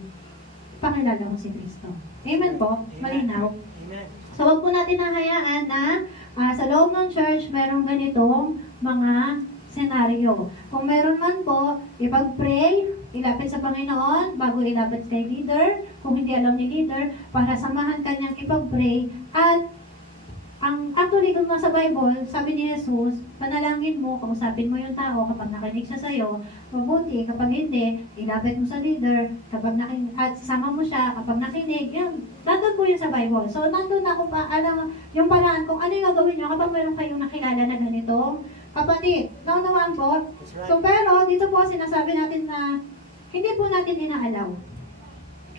pakilala mo si Kristo. Amen po? Malinaw? Amen. So, huwag po natin nahayaan na sa loob ng church, merong ganitong mga senaryo. Kung meron man po, ipag-pray, ilapit sa Panginoon, bago ilapit kay leader, kung hindi alam ni leader, para samahan kanyang ipag-pray. At, actually, kung nasa Bible, sabi ni Jesus, panalangin mo, kausapin mo yung tao, kapag nakinig siya sa'yo, mabuti, kapag hindi, ilapit mo sa leader, at sama mo siya, kapag nakinig, yan, nandun po yun sa Bible. So, nandun na kung alam yung paraan kung ano yung gagawin nyo kapag meron kayong nakilala na ganitong kapatid. Naunawaan po? So, pero, dito po sinasabi natin na hindi po natin inaalaw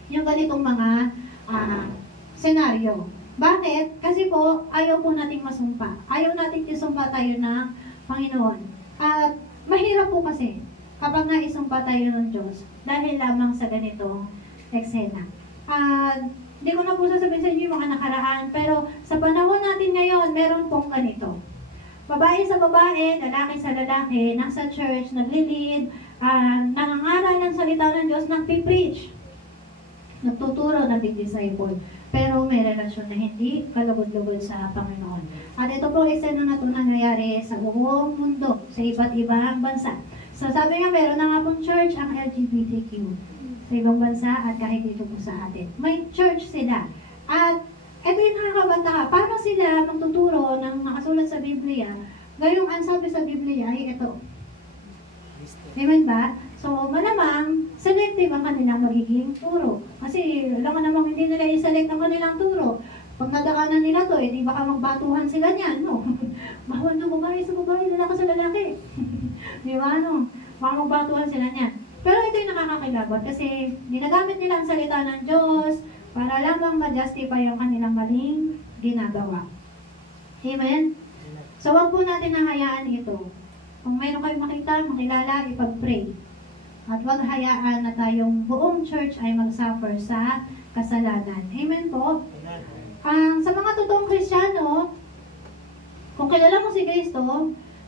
yung ganitong mga senaryo. Bakit? Kasi po, ayaw po nating masumpa. Ayaw nating isumpa tayo ng Panginoon. At mahirap po kasi kapag naisumpa tayo ng Diyos dahil lamang sa ganitong eksena. Hindi ko na po sasabihin sa inyo yung mga nakaraan, pero sa panahon natin ngayon, meron pong ganito. Babae sa babae, lalaki sa lalaki, nasa church, nagli-lead, nangangaral ng salita ng Diyos, nagpipreach, nagtuturo, nagdi-disciple. Pero may relasyon na hindi kalugod-lugod sa Panginoon. At ito po eksena na ito nangyayari sa buong mundo, sa iba't ibang bansa. So sabi nga, meron na nga pong church ang LGBTQ sa ibang bansa at kahit dito po sa atin. May church sila. At ito yung nakakabanta. Paano sila magtuturo ng nakasulat sa Biblia? Gayong ang sabi sa Biblia ay ito. Amen ba? So, malamang, selective ang kanilang magiging turo. Kasi, alam mo namang hindi nila i-select ang kanilang turo. Pag nadakanan nila to, di baka magbatuhan sila niyan, no? Bawal na babae sa babae, lalaki sa lalaki. Di ba, no? Baka magbatuhan sila niyan. Pero ito yung nakakakilabot kasi ginagamit nila ang salita ng Diyos para lamang ma-justify ang kanilang maling ginagawa. Amen? So, wag po natin nahayaan ito. Kung mayroon kayong makita, makilala, ipag-pray. At wag hayaan na tayong buong church ay mag-suffer sa kasalanan. Amen po? Sa mga totoong Kristiyano, kung kilala mo si Kristo,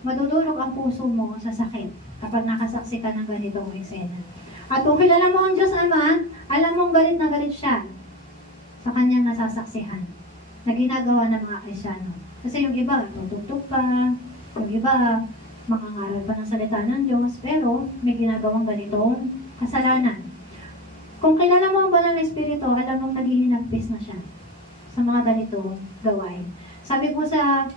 madudulog ang puso mo sa sakit kapag nakasaksi ka ng ganitong eksena. At kung kilala mo ang Diyos Ama, alam mong galit na galit siya sa kanyang nasasaksihan na ginagawa ng mga Kristiyano. Kasi yung iba, tutugtog pa, yung iba, mangangaral pa ng salita ng Diyos, pero may ginagawang ganitong kasalanan. Kung kilala mo ang Banal na Espiritu, alam mong naghihinagpis na siya sa mga ganitong gawain. Sabi po sa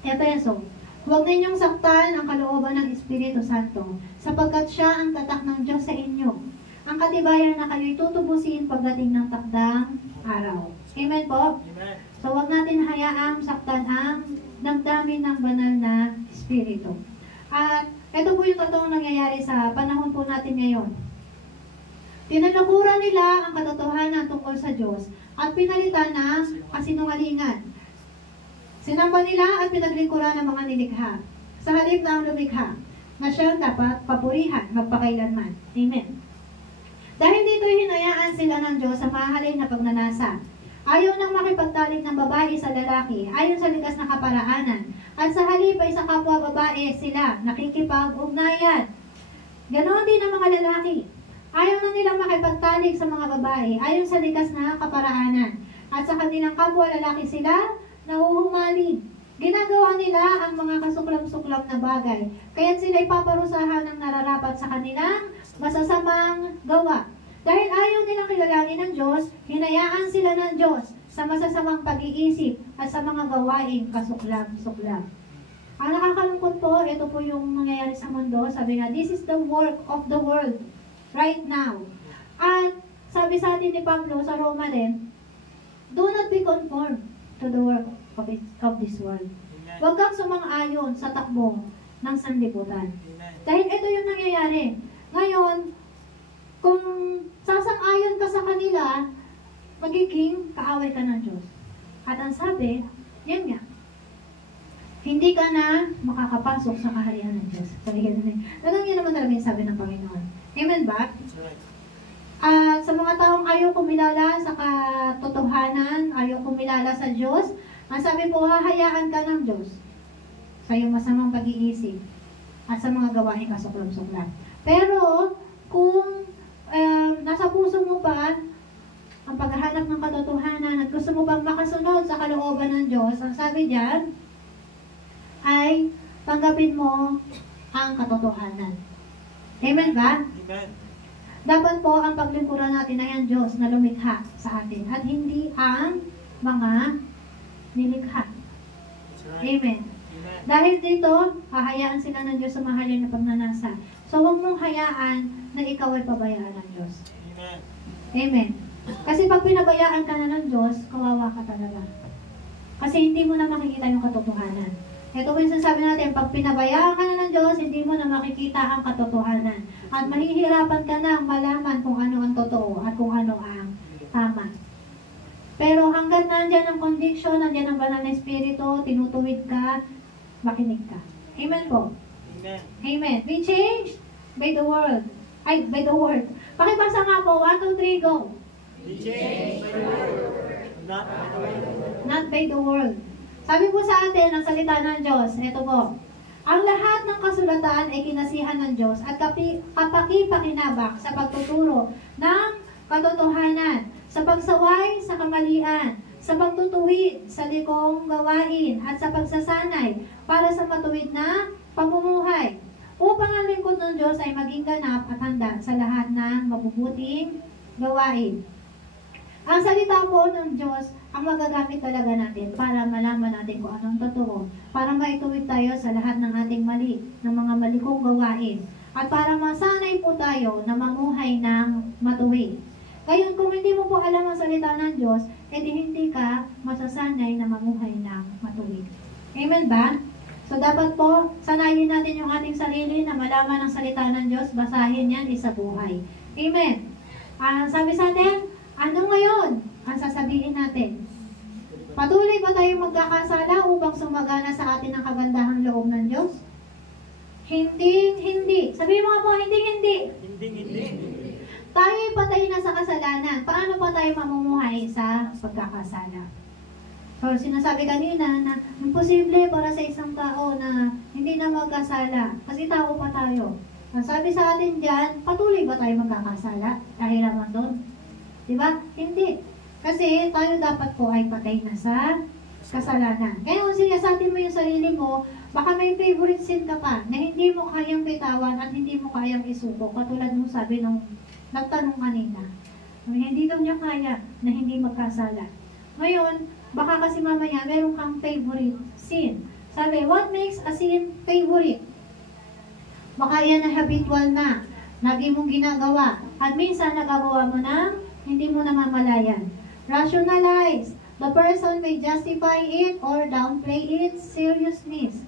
Efeso, huwag ninyong saktan ang kalooban ng Espiritu Santo, sapagkat siya ang tatak ng Diyos sa inyo. Ang katibayan na kayo'y tutubusin pagdating ng takdang araw. Amen po? Amen. So, huwag natin hayaang saktan ang damdamin ng banal na Espiritu. At ito po yung totoong nangyayari sa panahon po natin ngayon. Tinalikuran nila ang katotohanan tungkol sa Diyos at pinalitan ng kasinungalingan. Sinamba nila at pinaglingkuran ng mga nilikha sa halip na ang lumikha na siyang dapat papurihan magpakailanman. Amen. Dahil dito hinayaan sila ng Diyos sa mahalin na pagnanasa. Ayaw nang makipagtalik ng babae sa lalaki ayon sa likas na kaparaanan at sa halip ay sa kapwa babae sila nakikipag-ugnayan. Ganon din ang mga lalaki. Ayaw na nilang makipagtalik sa mga babae ayon sa likas na kaparaanan at sa kanilang kapwa lalaki sila nahuhumaling. Ginagawa nila ang mga kasuklam-suklam na bagay, kaya't sila'y paparusahan ng nararapat sa kanilang masasamang gawa. Dahil ayaw nilang kilalanin ng Diyos, hinayaan sila ng Diyos sa masasamang pag-iisip at sa mga gawaing kasuklam-suklam. Ang nakakalungkot po, ito po yung nangyayari sa mundo. Sabi nga, this is the work of the world right now. At sabi sa atin ni Pablo sa Roma din, do not be conformed to the work of this world. Huwag kang sumang-ayon sa takbo ng sanlibutan. Dahil ito yung nangyayari. Ngayon, kung sasang-ayon ka sa kanila, magiging kaaway ka ng Diyos. At ang sabi, yan nga, hindi ka na makakapasok sa kaharian ng Diyos. Sabi ganun. Talagang yun naman talaga yung sabi ng Panginoon. Amen ba? At sa mga taong ayaw kumilala sa katotohanan, ayaw kumilala sa Diyos, ang sabi po, hahayaan ka ng Diyos sa iyong masamang pag-iisip at sa mga gawain kasuklam-suklam. Pero, kung nasa puso mo pa ang paghahanap ng katotohanan at gusto mo bang makasunod sa kalooban ng Diyos, ang sabi diyan ay tanggapin mo ang katotohanan. Amen ba? Amen. Dapat po ang paglingkuran natin ay ang Diyos na lumikha sa atin at hindi ang mga nilikha. Amen. Amen. Dahil dito, hahayaan sila ng Diyos sa mahalin na pagnanasa. So, huwag mong hayaan na ikaw ay pabayaan ng Diyos. Amen. Amen. Kasi pag pinabayaan ka na ng Diyos, kawawa ka talaga. Kasi hindi mo na makikita yung katotohanan. Ito po yung sinasabi natin, pag pinabayaan ka na ng Diyos, hindi mo na makikita ang katotohanan. At mahihirapan ka na malaman kung ano ang totoo at kung ano ang tama. Pero hanggang nandyan ang conviction, nandyan ang banal na espiritu, tinutuwid ka, makinig ka. Amen po. Amen. Amen. Be changed by the word. By the word. Pakibasa nga po. 1, 2, 3, go. Be changed by the word, not by the word. Not by the word. Sabi po sa atin, ang salita ng Diyos, ito po. Ang lahat ng kasulatan ay kinasihan ng Diyos at kapakipakinabak sa pagtuturo ng katotohanan, sa pagsaway sa kamalian, sa pagtutuwid sa likong gawain, at sa pagsasanay para sa matuwid na pamumuhay, upang ang lingkod ng Diyos ay maging ganap at handa sa lahat ng mabubuting gawain. Ang salita po ng Diyos ang magagamit talaga natin para malaman natin kung anong totoo, para maituwid tayo sa lahat ng ating mali, ng mga malikong gawain, at para masanay po tayo na mamuhay ng matuwid. Ngayon, kung hindi mo po alam ang salita ng Diyos, edi hindi ka masasanay na mamuhay ng matuwid. Amen ba? So, dapat po, sanayin natin yung ating sarili na malaman ang salita ng Diyos, basahin yan, isabuhay. Amen. Sabi sa atin, ano ngayon ang sasabihin natin? Patuloy ba tayong magkakasala upang sumagana sa atin ang kagandahang loob ng Diyos? Hindi. Sabi mo nga po, hindi. Hindi. Tayo'y patay na sa kasalanan. Paano pa tayo mamumuhay sa pagkakasala? So, sinasabi kanina na imposible para sa isang tao na hindi na magkasala. Kasi tao pa tayo. Ang sabi sa atin dyan, patuloy ba tayo magkakasala? Dahil naman doon. Diba? Hindi. Kasi tayo dapat po ay patay na sa kasalanan. Kaya kung sinasabi mo yung sarili mo, baka may favorite sin ka pa na hindi mo kayang bitawan at hindi mo kayang isuko. Katulad nung sabi nung nagtanong kanina. Hindi daw niya kaya na hindi magkasala. Ngayon, baka kasi mamaya meron kang favorite sin. Sabi, what makes a sin favorite? Baka yan na habitual na. Lagi mong ginagawa. At minsan nagagawa mo na hindi mo namamalayan. Rationalize. The person may justify it or downplay its seriousness.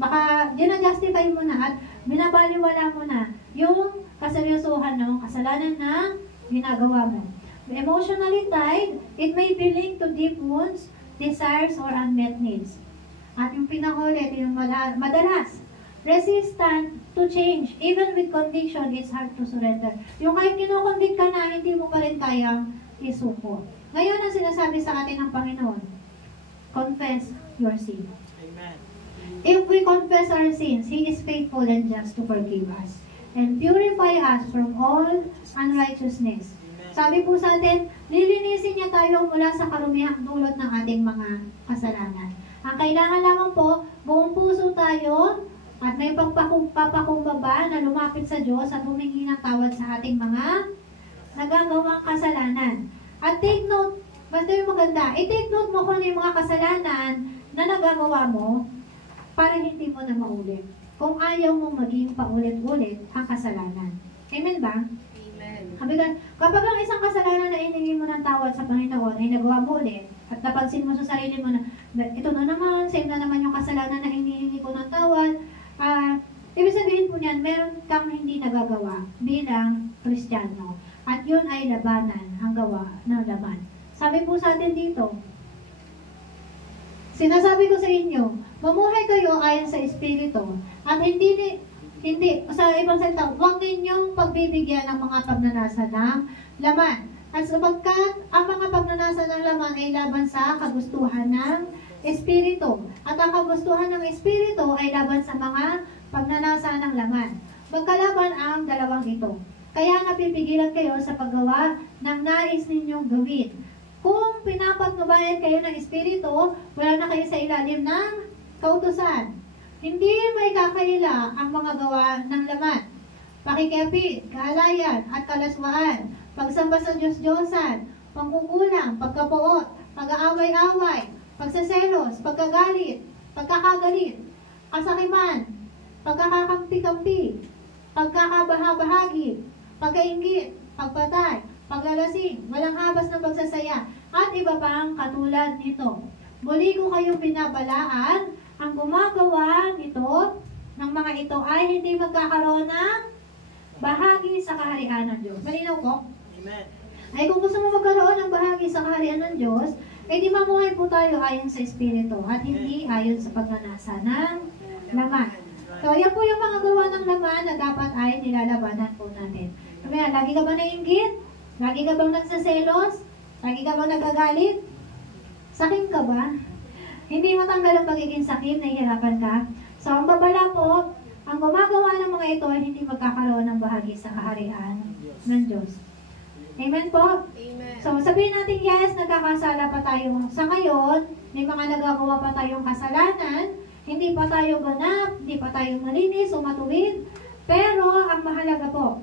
Baka ginajustify mo na at binabaliwala mo na yung kaseryosohan ng kasalanan na ginagawa mo. Emotionally tied, it may be linked to deep wounds, desires, or unmet needs. At yung pinakaulit, yung madalas, resistant to change. Even with conviction, it's hard to surrender. Yung kahit kinukonvict ka na, hindi mo pa rin kayang isuko. Ngayon, ang sinasabi sa atin ng Panginoon, confess your sin. Amen. If we confess our sins, He is faithful and just to forgive us and purify us from all unrighteousness. Sabi po sa atin, lilinisin niya tayo mula sa karumihang dulot ng ating mga kasalanan. Ang kailangan lamang po, buong puso tayo at may papakumbaba na lumapit sa Diyos at humingi ng tawad sa ating mga nagagawang kasalanan. At take note, basta yung maganda, i-take note mo kung ano yung mga kasalanan na nagagawa mo para hindi mo na maulit. Kung ayaw mo maging paulit-ulit ang kasalanan. Amen ba? Amen. Kapag ang isang kasalanan na iningi mo ng tawad sa Panginoon ay nagawa mo ulit at napansin mo sa sarili mo na ito na naman, same na naman yung kasalanan na inihingi ko ng tawad, ibig sabihin po niyan, meron kang hindi nagagawa bilang Kristiyano. At yun ay labanan, ang gawa ng laban. Sabi po sa atin dito, sinasabi ko sa inyo, mamuhay kayo ayon sa Espiritu at hindi, sa ibang salita, huwag ninyong pagbibigyan ng mga pagnanasa ng laman. At sapagkat ang mga pagnanasa ng laman ay laban sa kagustuhan ng Espiritu. At ang kagustuhan ng Espiritu ay laban sa mga pagnanasa ng laman. Magkalaban ang dalawang ito. Kaya napipigilan kayo sa paggawa ng nais ninyong gawin. Kung pinapatnubayan kayo ng Espiritu, wala na kayo sa ilalim ng kautusan. Hindi may kakaila ang mga gawa ng laman. Pakikiapid, kaalayan, at kalaswaan, pagsamba sa Diyos-Diyosan, pangkukulang, pagkapuot, pag-aaway-away, pagsaselos, pagkagalit, pagkakagalit, kasakiman, pagkakakampi-kampi, pagkakabahabahagi, pagkaingit, pagpatay, paglalasing, walang habas ng pagsasaya, at iba pang katulad nito. Muli ko kayong binabalaan, ang gumagawa nito, ng mga ito ay hindi magkakaroon ng bahagi sa kaharian ng Diyos. Malinaw po? Amen. ay kung gusto mo magkaroon ng bahagi sa kaharian ng Diyos, di mamuhay po tayo ayon sa Espiritu at hindi ayon sa pagnanasa ng laman. So, yan po yung mga gawa ng laman na dapat ay nilalabanan po natin. Kaya, lagi ka ba naiinggit? Lagi ka bang nagsaselos? Lagi ka bang nagagalit? Sakim ka ba? Hindi matanggal ang pagiging sakim, nahihirapan ka. So, ang babala po, ang gumagawa ng mga ito ay hindi magkakaroon ng bahagi sa kaharian ng Diyos. Amen po? Amen. So, sabihin natin, yes, nagkakasala pa tayo sa ngayon, may mga nagagawa pa tayong kasalanan, hindi pa tayo ganap, hindi pa tayo malinis o matuwid, pero ang mahalaga po,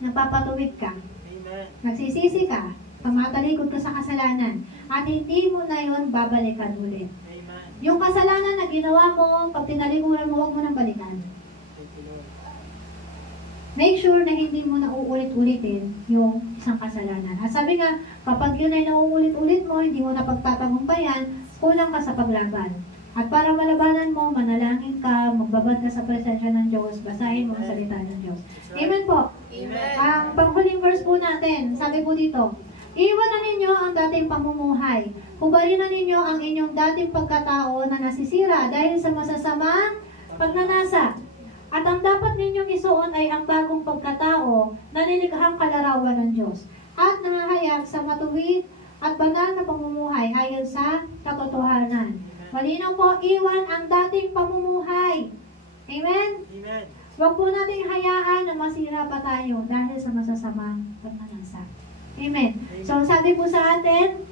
napapatuwid ka, Amen. nagsisisi ka, pamatalikod ka sa kasalanan, at hindi mo na yun babalikan ulit. Amen. Yung kasalanan na ginawa mo, pag tinalikuran mo, huwag mo nang balikan. Thank you, Lord. Make sure na hindi mo na uulit-ulitin yung isang kasalanan. At sabi nga, kapag yun ay nauulit-ulit mo, hindi mo na pagtatagumpayan, kulang ka sa paglaban. At para malabanan mo, manalangin ka, magbabad ka sa presensya ng Diyos, basahin mo ang salita ng Diyos. Amen po. Amen. Ang panghuling verse po natin, sabi po dito, iwan na ninyo ang dating pamumuhay. Hubarin na ninyo ang inyong dating pagkatao na nasisira dahil sa masasamang pagnanasa. At ang dapat ninyong isuon ay ang bagong pagkatao na nilikhang kalarawan ng Diyos at nahahayag sa matuwid at banal na pamumuhay ayon sa katotohanan. Malinaw po, iwan ang dating pamumuhay. Amen? Amen. Huwag po nating hayaan na masira pa tayo dahil sa masasamang pagnanasa. Amen. So, sabi po sa atin,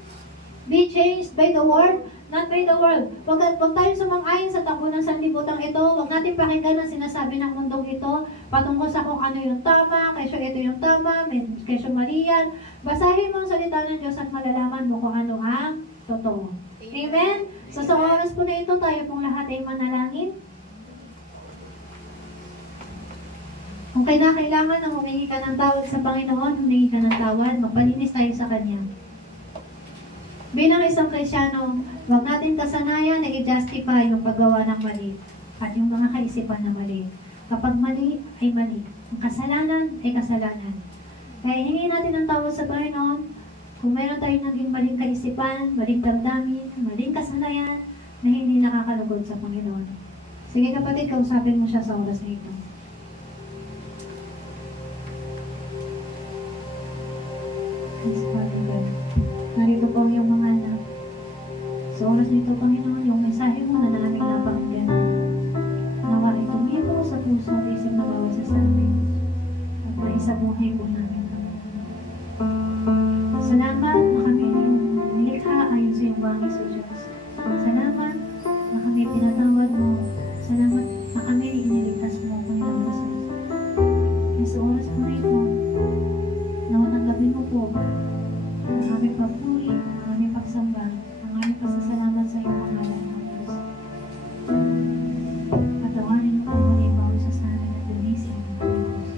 be changed by the word, not by the world. Huwag tayo sumang-ayon sa takbo ng sanlibutan ito. Huwag natin pakinggan ang sinasabi ng mundong ito patungkol sa kung ano yung tama, kesyo ito yung tama, kesyo maliyan. Basahin mo ang salita ng Diyos at malalaman mo kung ano ang totoo. Amen? So, sa oras po na ito, tayo pong lahat ay manalangin. Kung kailangan na humingi ka ng tawad sa Panginoon, humingi ka ng tawad, magpalinis tayo sa Kanya. Bilang isang Kristyano, huwag natin kasanayan na i-justify yung paggawa ng mali at yung mga kaisipan na mali. Kapag mali, ay mali. Ang kasalanan ay kasalanan. Kaya hingin natin ang tawad sa Panginoon kung mayroon tayong naging maling kaisipan, maling damdamin, maling kasanayan na hindi nakakalugod sa Panginoon. Sige kapatid, kausapin mo siya sa oras na ito. Narito po ang iyong mga anak. Sa oras nito, Panginoon, yung mensahe mo na namin napakinggan. Nawa ay tumibo sa puso at isip na bawat sa amin. At maisa buhay po namin. Salamat na kami yung nilikha ayon sa iyong bangis o Diyos. Salamat na kami pinatawad mo. Salamat na kami iniligtas mo, Panginoon Jesus. Kaya sa oras po na ito, nawatanggapin mo po ang aming papuri, ang aming pagsamba, ang aming pasasalamat sa iyong pangalan ng Diyos. Patawarin mo ang muli bawat sa amin at linisin mo ang Diyos.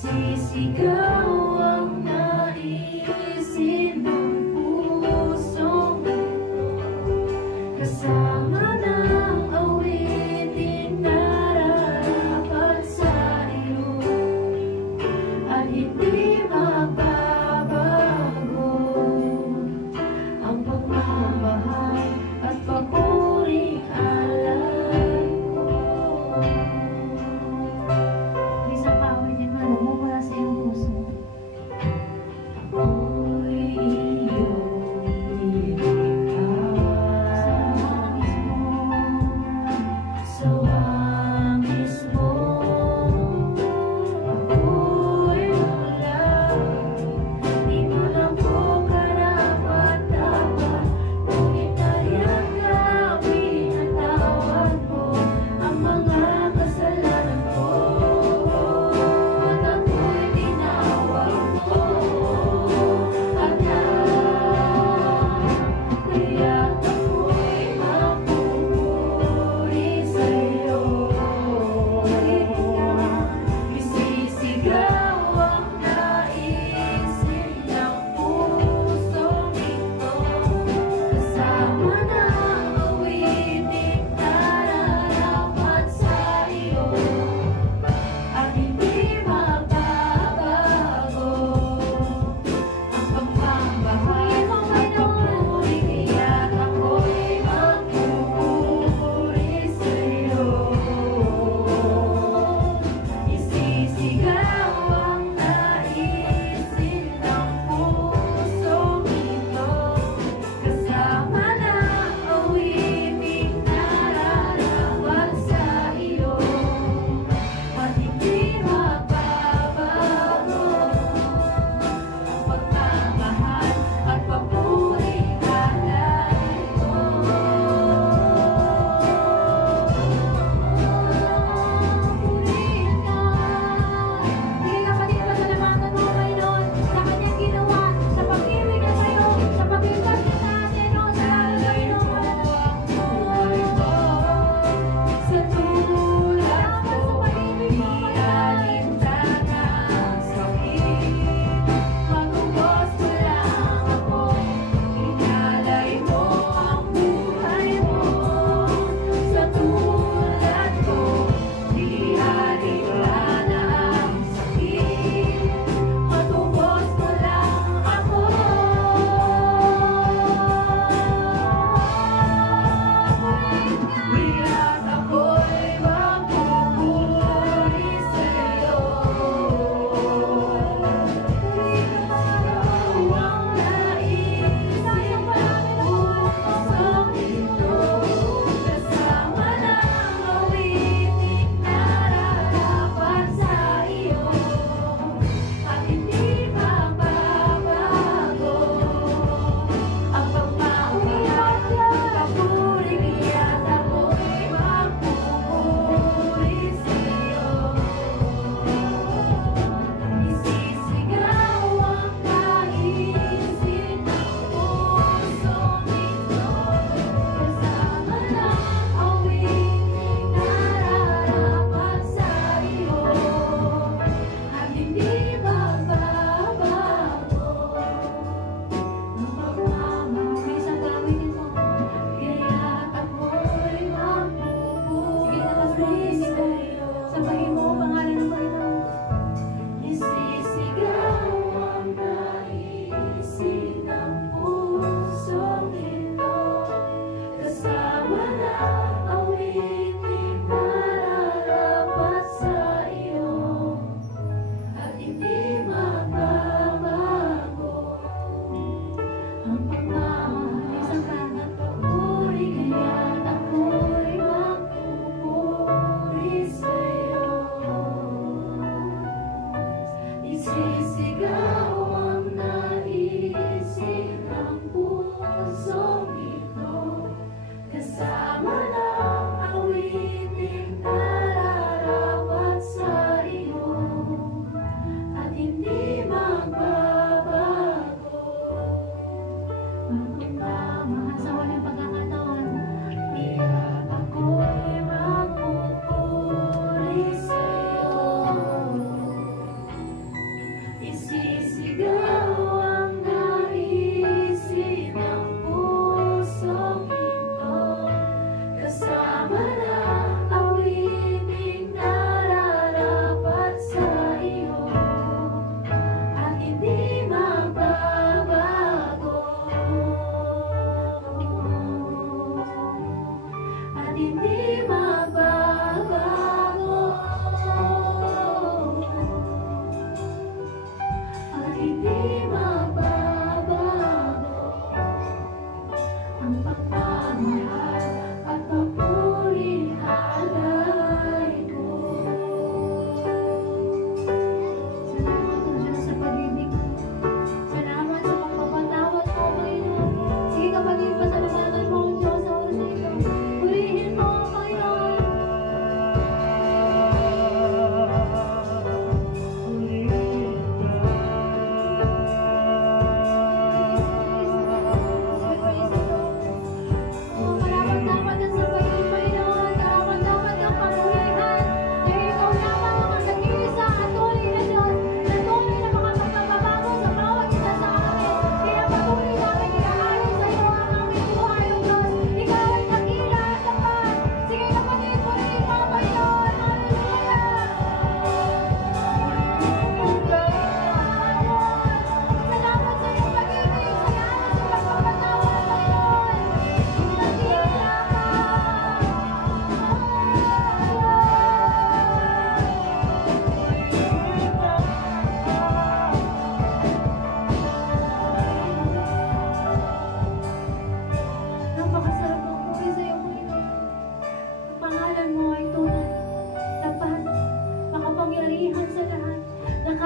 Sisigaw ang nais linisin ang pusong ito, kasama ng awiting nararapat sa iyo, at hindi magbabago ang pagmamahal at papuring alay ko. Isang kaaway din man, mula sa iyong puso. Ako'y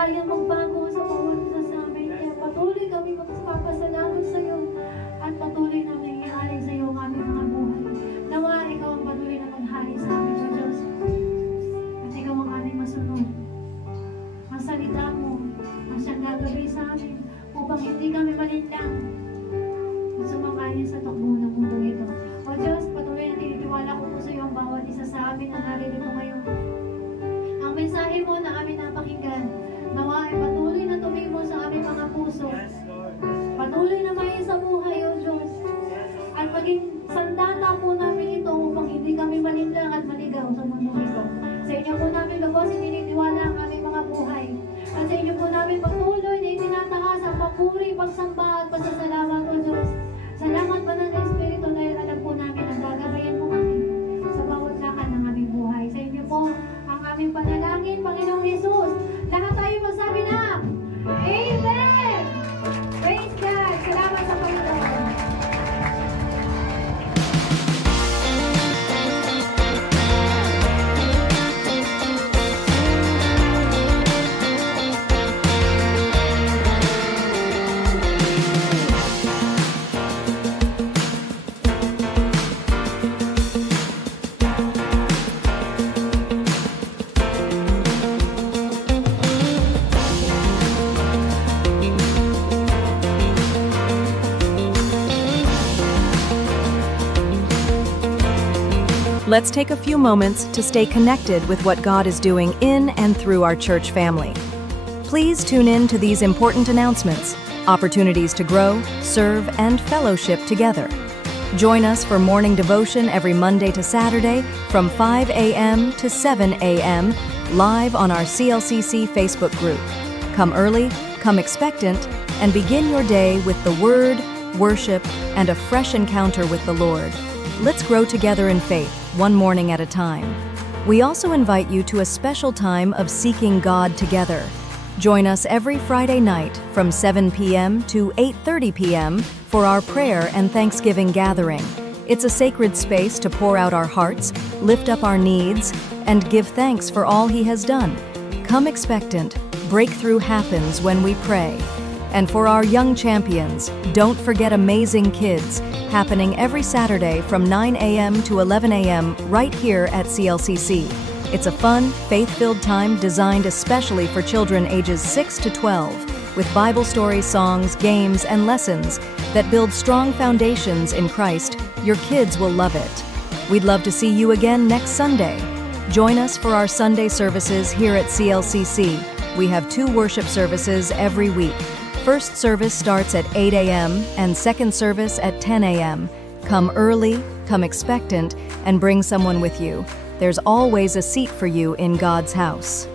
kayang magbago sa bawat isa sa amin. Kaya patuloy kami magpapasalamat sa iyo at patuloy namin i-alay sa iyo ang aming mga buhay. Nawa ikaw ang patuloy na maghari sa amin, O Diyos. At ikaw ang aming masunod. Ang salita mo, ang siyang gagawin sa amin upang hindi kami malintang at sumangayon sa takbo ng mundo ito. O Diyos, patuloy na tinitiwala ko po sa iyo ang bawat isa sa amin na narito ngayon. Ang mensahe mo na amin napakinggan, nawa ay patuloy na tumimo sa aming mga puso. Patuloy na may sa buhay, O Diyos. At maging sandata po namin ito upang hindi kami malintang at maligaw sa mundo ito. Sa inyo po namin lubos itinitiwala ang aming mga buhay. At sa inyo po namin patuloy na itinataas ang papuri, pagsamba at pasasalamat, O Diyos. Salamat pa ng Espiritu dahil alam po namin ang gagabayan mo kami sa bawat lakad ng aming buhay. Sa inyo po ang aming panalangin, Panginoong Jesus. Lahat tayo magsabi na, Amen! Praise God! Salamat sa Panginoon. Let's take a few moments to stay connected with what God is doing in and through our church family. Please tune in to these important announcements, opportunities to grow, serve, and fellowship together. Join us for morning devotion every Monday to Saturday from 5 a.m. to 7 a.m. live on our CLCC Facebook group. Come early, come expectant, and begin your day with the Word, worship, and a fresh encounter with the Lord. Let's grow together in faith, one morning at a time. We also invite you to a special time of seeking God together. Join us every Friday night from 7 p.m. to 8:30 p.m. for our prayer and Thanksgiving gathering. It's a sacred space to pour out our hearts, lift up our needs, and give thanks for all He has done. Come expectant. Breakthrough happens when we pray. And for our young champions, don't forget Amazing Kids, happening every Saturday from 9 a.m. to 11 a.m. right here at CLCC. It's a fun, faith-filled time designed especially for children ages 6 to 12, with Bible stories, songs, games, and lessons that build strong foundations in Christ. Your kids will love it. We'd love to see you again next Sunday. Join us for our Sunday services here at CLCC. We have 2 worship services every week. First service starts at 8 a.m. and second service at 10 a.m. Come early, come expectant, and bring someone with you. There's always a seat for you in God's house.